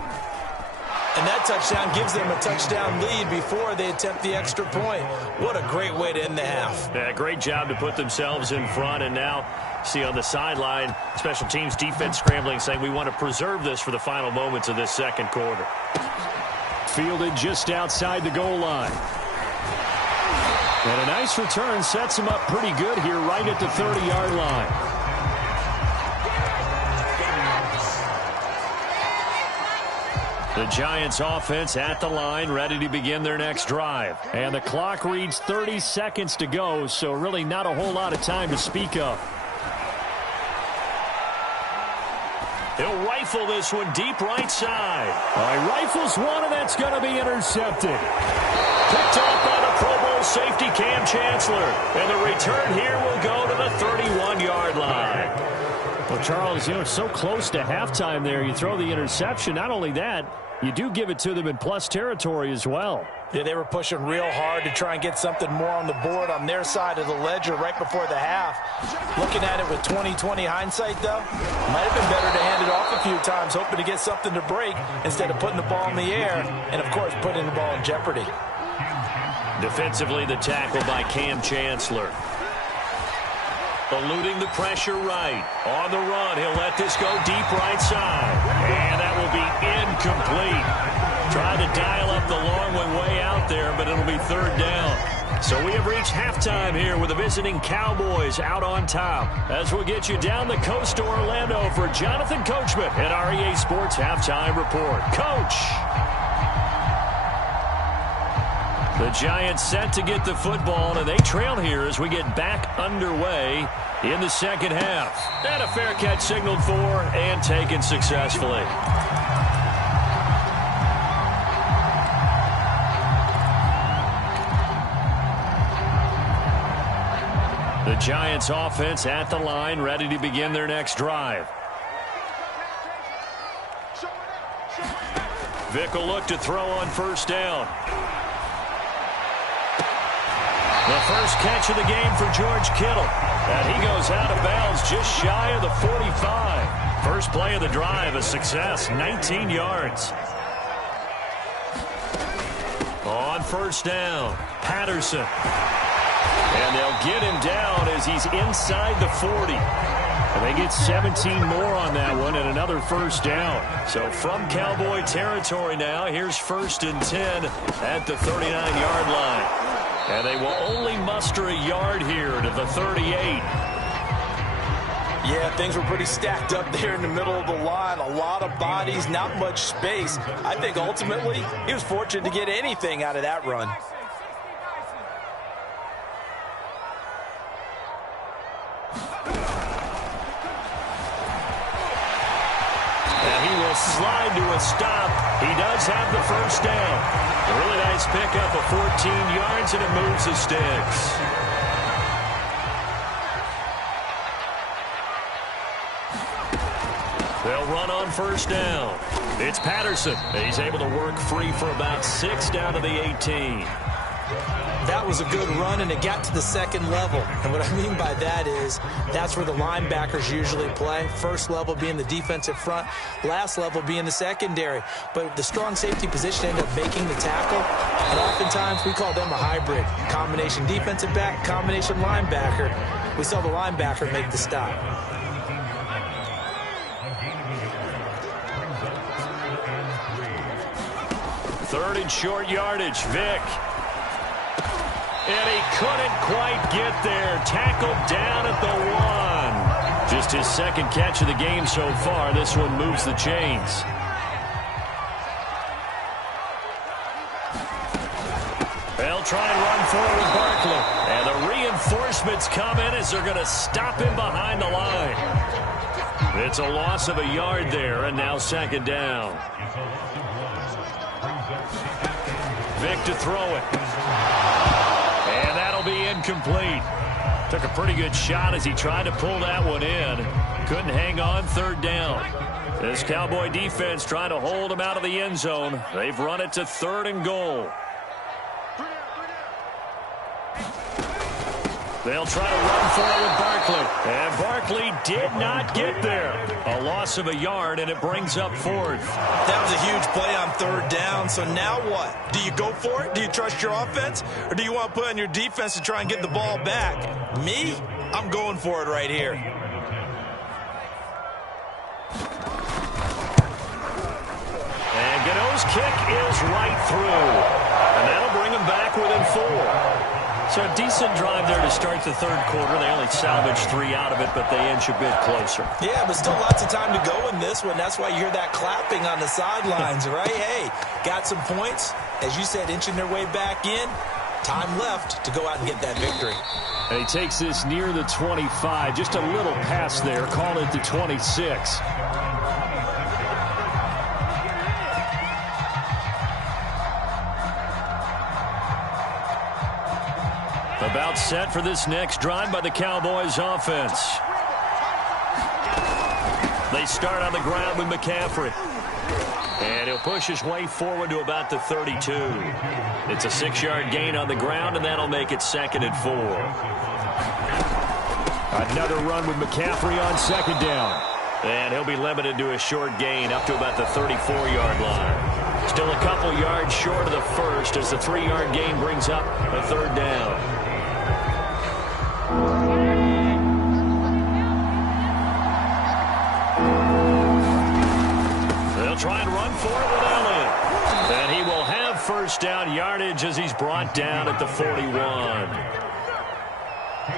And that touchdown gives them a touchdown lead before they attempt the extra point. What a great way to end the half. Yeah, great job to put themselves in front. And now, see on the sideline, special teams defense scrambling, saying we want to preserve this for the final moments of this second quarter. Fielded just outside the goal line. And a nice return sets him up pretty good here right at the 30-yard line. The Giants offense at the line, ready to begin their next drive. And the clock reads 30 seconds to go, so really not a whole lot of time to speak of. He'll rifle this one deep right side. He rifles one, and that's going to be intercepted. Picked off by the Pro Bowl safety Cam Chancellor. And the return here will go to the 31-yard line. Well, Charles, so close to halftime there. You throw the interception. Not only that, you do give it to them in plus territory as well. Yeah, they were pushing real hard to try and get something more on the board on their side of the ledger right before the half. Looking at it with 20/20 hindsight, though, might have been better to hand it off a few times, hoping to get something to break instead of putting the ball in the air and, of course, putting the ball in jeopardy. Defensively, the tackle by Cam Chancellor. Eluding the pressure right. On the run, he'll let this go deep right side. And that will be incomplete. Tried to dial up the long one way out there, but it'll be third down. So we have reached halftime here with the visiting Cowboys out on top. As we'll get you down the coast to Orlando for Jonathan Coachman at REA Sports Halftime Report. Coach! The Giants set to get the football, and they trail here as we get back underway in the second half. And a fair catch signaled for and taken successfully. The Giants offense at the line, ready to begin their next drive. Vick will look to throw on first down. The first catch of the game for George Kittle. And he goes out of bounds just shy of the 45. First play of the drive, a success, 19 yards. On first down, Patterson. And they'll get him down as he's inside the 40. And they get 17 more on that one and another first down. So from Cowboy territory now, here's 1st and 10 at the 39-yard line. And they will only muster a yard here to the 38. Yeah, things were pretty stacked up there in the middle of the line. A lot of bodies, not much space. I think ultimately he was fortunate to get anything out of that run. And he will slide to a stop. He does have the first down. A really nice pickup of 14 yards, and it moves the sticks. They'll run on first down. It's Patterson. He's able to work free for about 6 down to the 18. That was a good run, and it got to the second level. And what I mean by that is that's where the linebackers usually play. First level being the defensive front, last level being the secondary. But the strong safety position ended up making the tackle, and oftentimes we call them a hybrid. Combination defensive back, combination linebacker. We saw the linebacker make the stop. Third and short yardage, Vick. And he couldn't quite get there. Tackled down at the 1. Just his second catch of the game so far. This one moves the chains. They'll try and run forward with Barkley. And the reinforcements come in as they're going to stop him behind the line. It's a loss of a yard there, and now second down. Vick to throw it. And that'll be incomplete. Took a pretty good shot as he tried to pull that one in. Couldn't hang on third down. This Cowboy defense trying to hold him out of the end zone. They've run it to 3rd and goal. They'll try to run for it with Barkley. And Barkley did not get there. A loss of a yard, and it brings up 4th. That was a huge play on 3rd down. So now what? Do you go for it? Do you trust your offense? Or do you want to put on your defense to try and get the ball back? Me? I'm going for it right here. And Gano's kick is right through. And that'll bring him back within 4. So a decent drive there to start the 3rd quarter. They only salvaged 3 out of it, but they inch a bit closer. Yeah, but still lots of time to go in this one. That's why you hear that clapping on the sidelines, right? Hey, got some points. As you said, inching their way back in. Time left to go out and get that victory. And he takes this near the 25. Just a little pass there. Call it the 26. About set for this next drive by the Cowboys offense. They start on the ground with McCaffrey. And he'll push his way forward to about the 32. It's a 6-yard gain on the ground, and that'll make it 2nd and 4. Another run with McCaffrey on 2nd down. And he'll be limited to a short gain up to about the 34-yard line. Still a couple yards short of the first as the 3-yard gain brings up a 3rd down. They'll try and run for it with Elliott. And he will have 1st down yardage as he's brought down at the 41.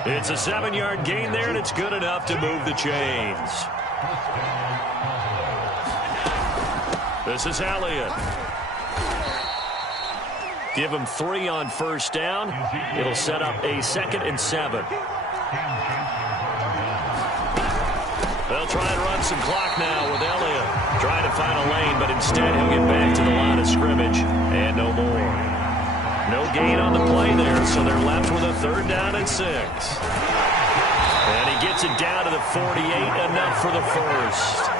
It's a 7-yard gain there, and it's good enough to move the chains. This is Elliott. Give him 3 on 1st down. It'll set up a 2nd and 7. They'll try and run some clock now with Elliott. Trying to find a lane, but instead he'll get back to the line of scrimmage. And no more. No gain on the play there, so they're left with a 3rd down and 6. And he gets it down to the 48, enough for the first.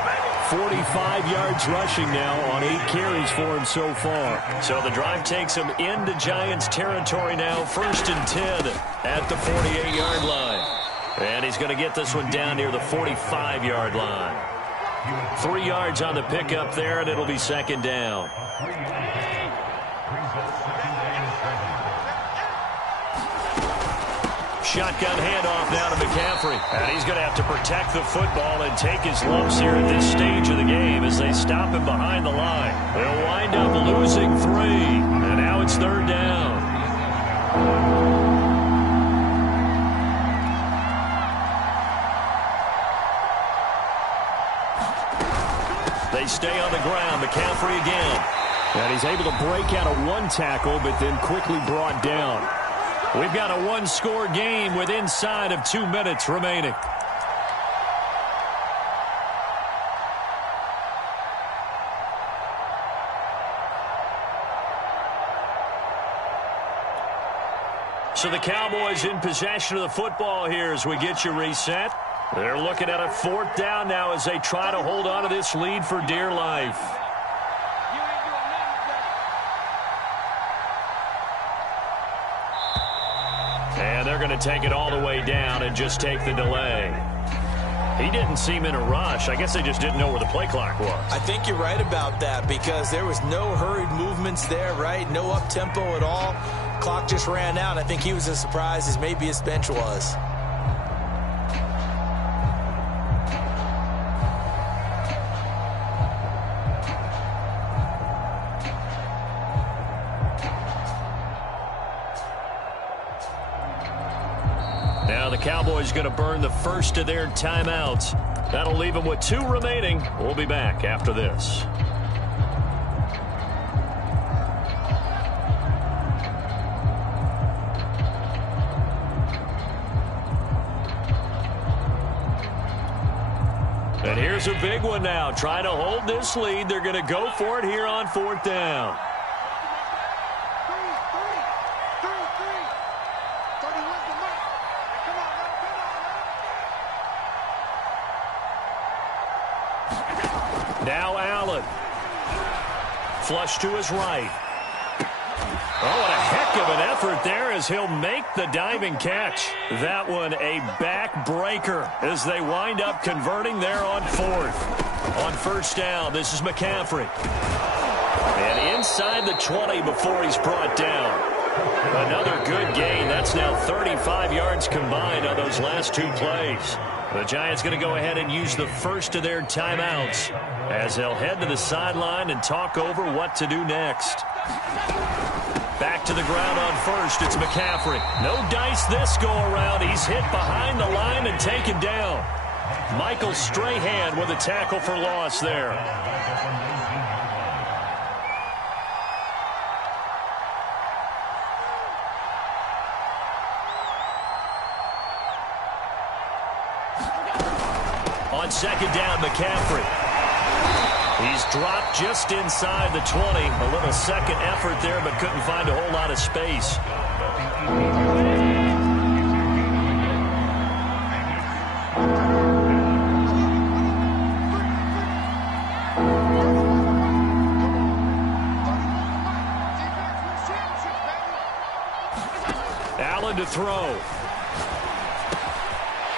45 yards rushing now on 8 carries for him so far. So the drive takes him into Giants territory now. 1st and 10 at the 48-yard line. And he's going to get this one down near the 45-yard line. 3 yards on the pickup there, and it'll be 2nd down. Shotgun handoff now to McCaffrey. And he's going to have to protect the football and take his lumps here at this stage of the game as they stop him behind the line. They'll wind up losing 3. And now it's 3rd down. They stay on the ground. McCaffrey again. And he's able to break out of 1 tackle, but then quickly brought down. We've got a 1-score game with inside of 2 minutes remaining. So the Cowboys in possession of the football here as we get you reset. They're looking at a 4th down now as they try to hold on to this lead for dear life. And they're going to take it all the way down and just take the delay. He didn't seem in a rush. I guess they just didn't know where the play clock was. I think you're right about that because there was no hurried movements there, right? No up-tempo at all. Clock just ran out. I think he was as surprised as maybe his bench was. Now the Cowboys going to burn the first of their timeouts. That'll leave them with 2 remaining. We'll be back after this. And here's a big one now. Trying to hold this lead. They're going to go for it here on 4th down. Allen. Flush to his right. Oh, what a heck of an effort there as he'll make the diving catch. That one a backbreaker as they wind up converting there on fourth. On first down, this is McCaffrey. And inside the 20 before he's brought down. Another good gain. That's now 35 yards combined on those last two plays. The Giants going to go ahead and use the first of their timeouts as they'll head to the sideline and talk over what to do next. Back to the ground on first. It's McCaffrey. No dice this go-around. He's hit behind the line and taken down. Michael Strahan with a tackle for loss there. On second down, McCaffrey. He's dropped just inside the 20. A little second effort there, but couldn't find a whole lot of space. Allen to throw.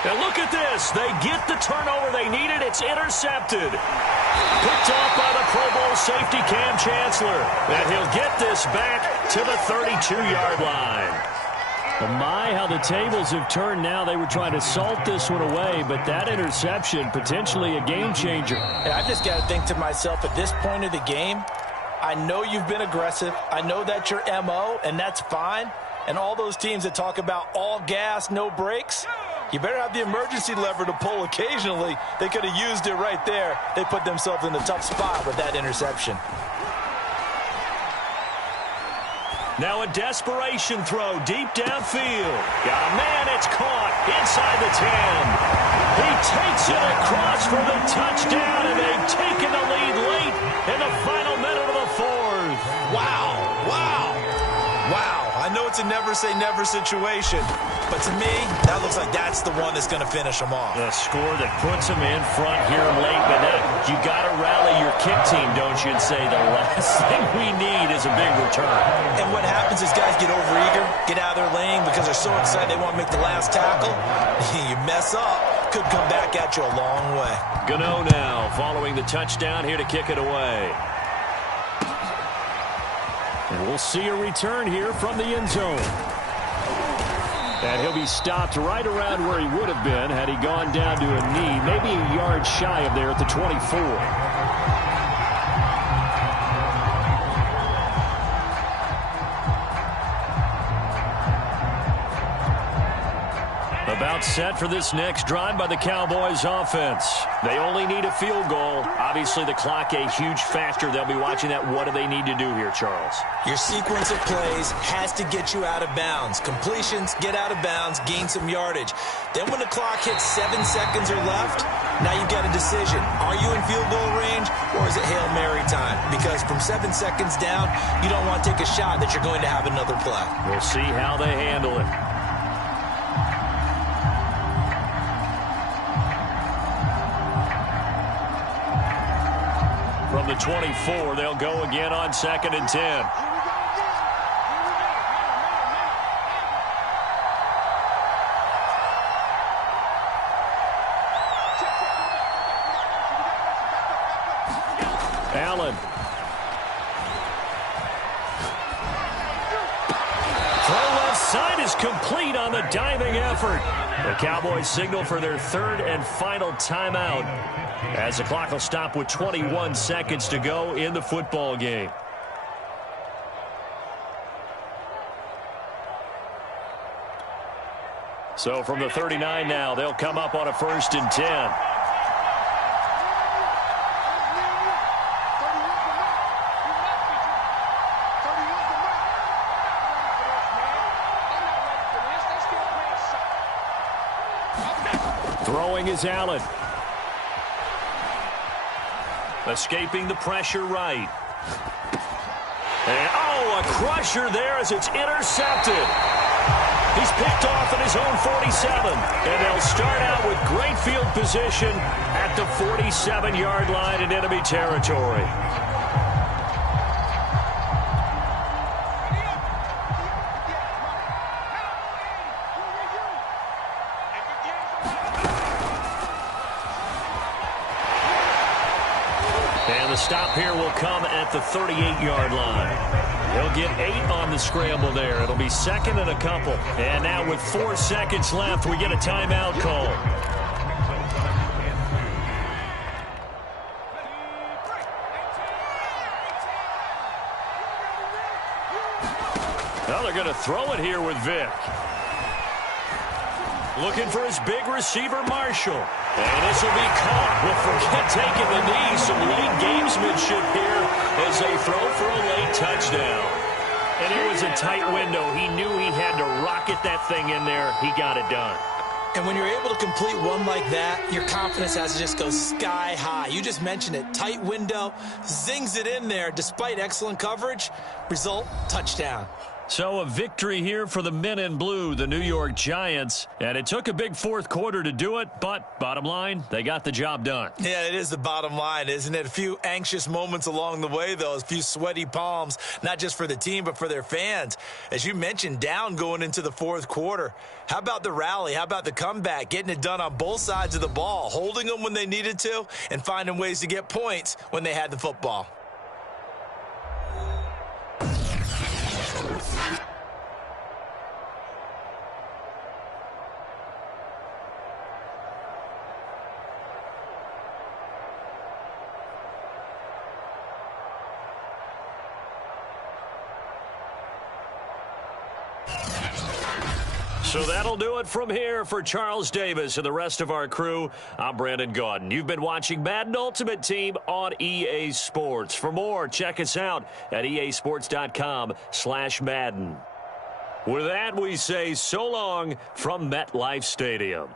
And look at this. They get the turnover they needed. It's intercepted. Picked off by the Pro Bowl safety Cam Chancellor. And he'll get this back to the 32-yard line. Well, my, how the tables have turned now. They were trying to salt this one away, but that interception, potentially a game changer. And I just got to think to myself, at this point of the game, I know you've been aggressive. I know that's your MO, and that's fine. And all those teams that talk about all gas, no brakes, you better have the emergency lever to pull occasionally. They could have used it right there. They put themselves in a tough spot with that interception. Now a desperation throw deep downfield. Got a man, it's caught inside the 10. He takes it across for the touchdown, and they've taken the lead late in the final minute of the fourth. Wow, wow, wow. I know it's a never-say-never situation, but to me, that looks like that's the one that's going to finish them off. The score that puts them in front here late, but you got to rally your kick team, don't you, and say the last thing we need is a big return. And what happens is guys get overeager, get out of their lane because they're so excited they want to make the last tackle. You mess up, could come back at you a long way. Gano now following the touchdown here to kick it away. And we'll see a return here from the end zone. And he'll be stopped right around where he would have been had he gone down to a knee, maybe a yard shy of there at the 24. About set for this next drive by the Cowboys offense. They only need a field goal. Obviously, the clock a huge factor. They'll be watching that. What do they need to do here, Charles? Your sequence of plays has to get you out of bounds. Completions, get out of bounds, gain some yardage. Then when the clock hits 7 seconds or left, now you've got a decision. Are you in field goal range or is it Hail Mary time? Because from 7 seconds down, you don't want to take a shot that you're going to have another play. We'll see how they handle it. From the 24, they'll go again on 2nd and 10. Allen. Throw left side is complete on the diving effort. The Cowboys signal for their third and final timeout, as the clock will stop with 21 seconds to go in the football game. So from the 39 now, they'll come up on a 1st and 10. Throwing is Allen. Escaping the pressure right. And, oh, a crusher there as it's intercepted. He's picked off in his own 47. And they'll start out with great field position at the 47-yard line in enemy territory. And the stop here will come at the 38-yard line. He'll get 8 on the scramble there. It'll be second and a couple. And now with 4 seconds left, we get a timeout call. Well, they're going to throw it here with Vic. Looking for his big receiver, Marshall. And this will be caught. Well, forget taking the knee. Some late gamesmanship here as they throw for a late touchdown. And it was a tight window. He knew he had to rocket that thing in there. He got it done. And when you're able to complete one like that, your confidence has to just go sky high. You just mentioned it. Tight window, zings it in there despite excellent coverage. Result, touchdown. So a victory here for the men in blue, the New York Giants. And it took a big fourth quarter to do it, but bottom line, they got the job done. Yeah, it is the bottom line, isn't it? A few anxious moments along the way, though. A few sweaty palms, not just for the team, but for their fans. As you mentioned, down going into the fourth quarter. How about the rally? How about the comeback? Getting it done on both sides of the ball, holding them when they needed to, and finding ways to get points when they had the football. So that'll do it from here for Charles Davis and the rest of our crew. I'm Brandon Gaudin. You've been watching Madden Ultimate Team on EA Sports. For more, check us out at easports.com/Madden. With that, we say so long from MetLife Stadium.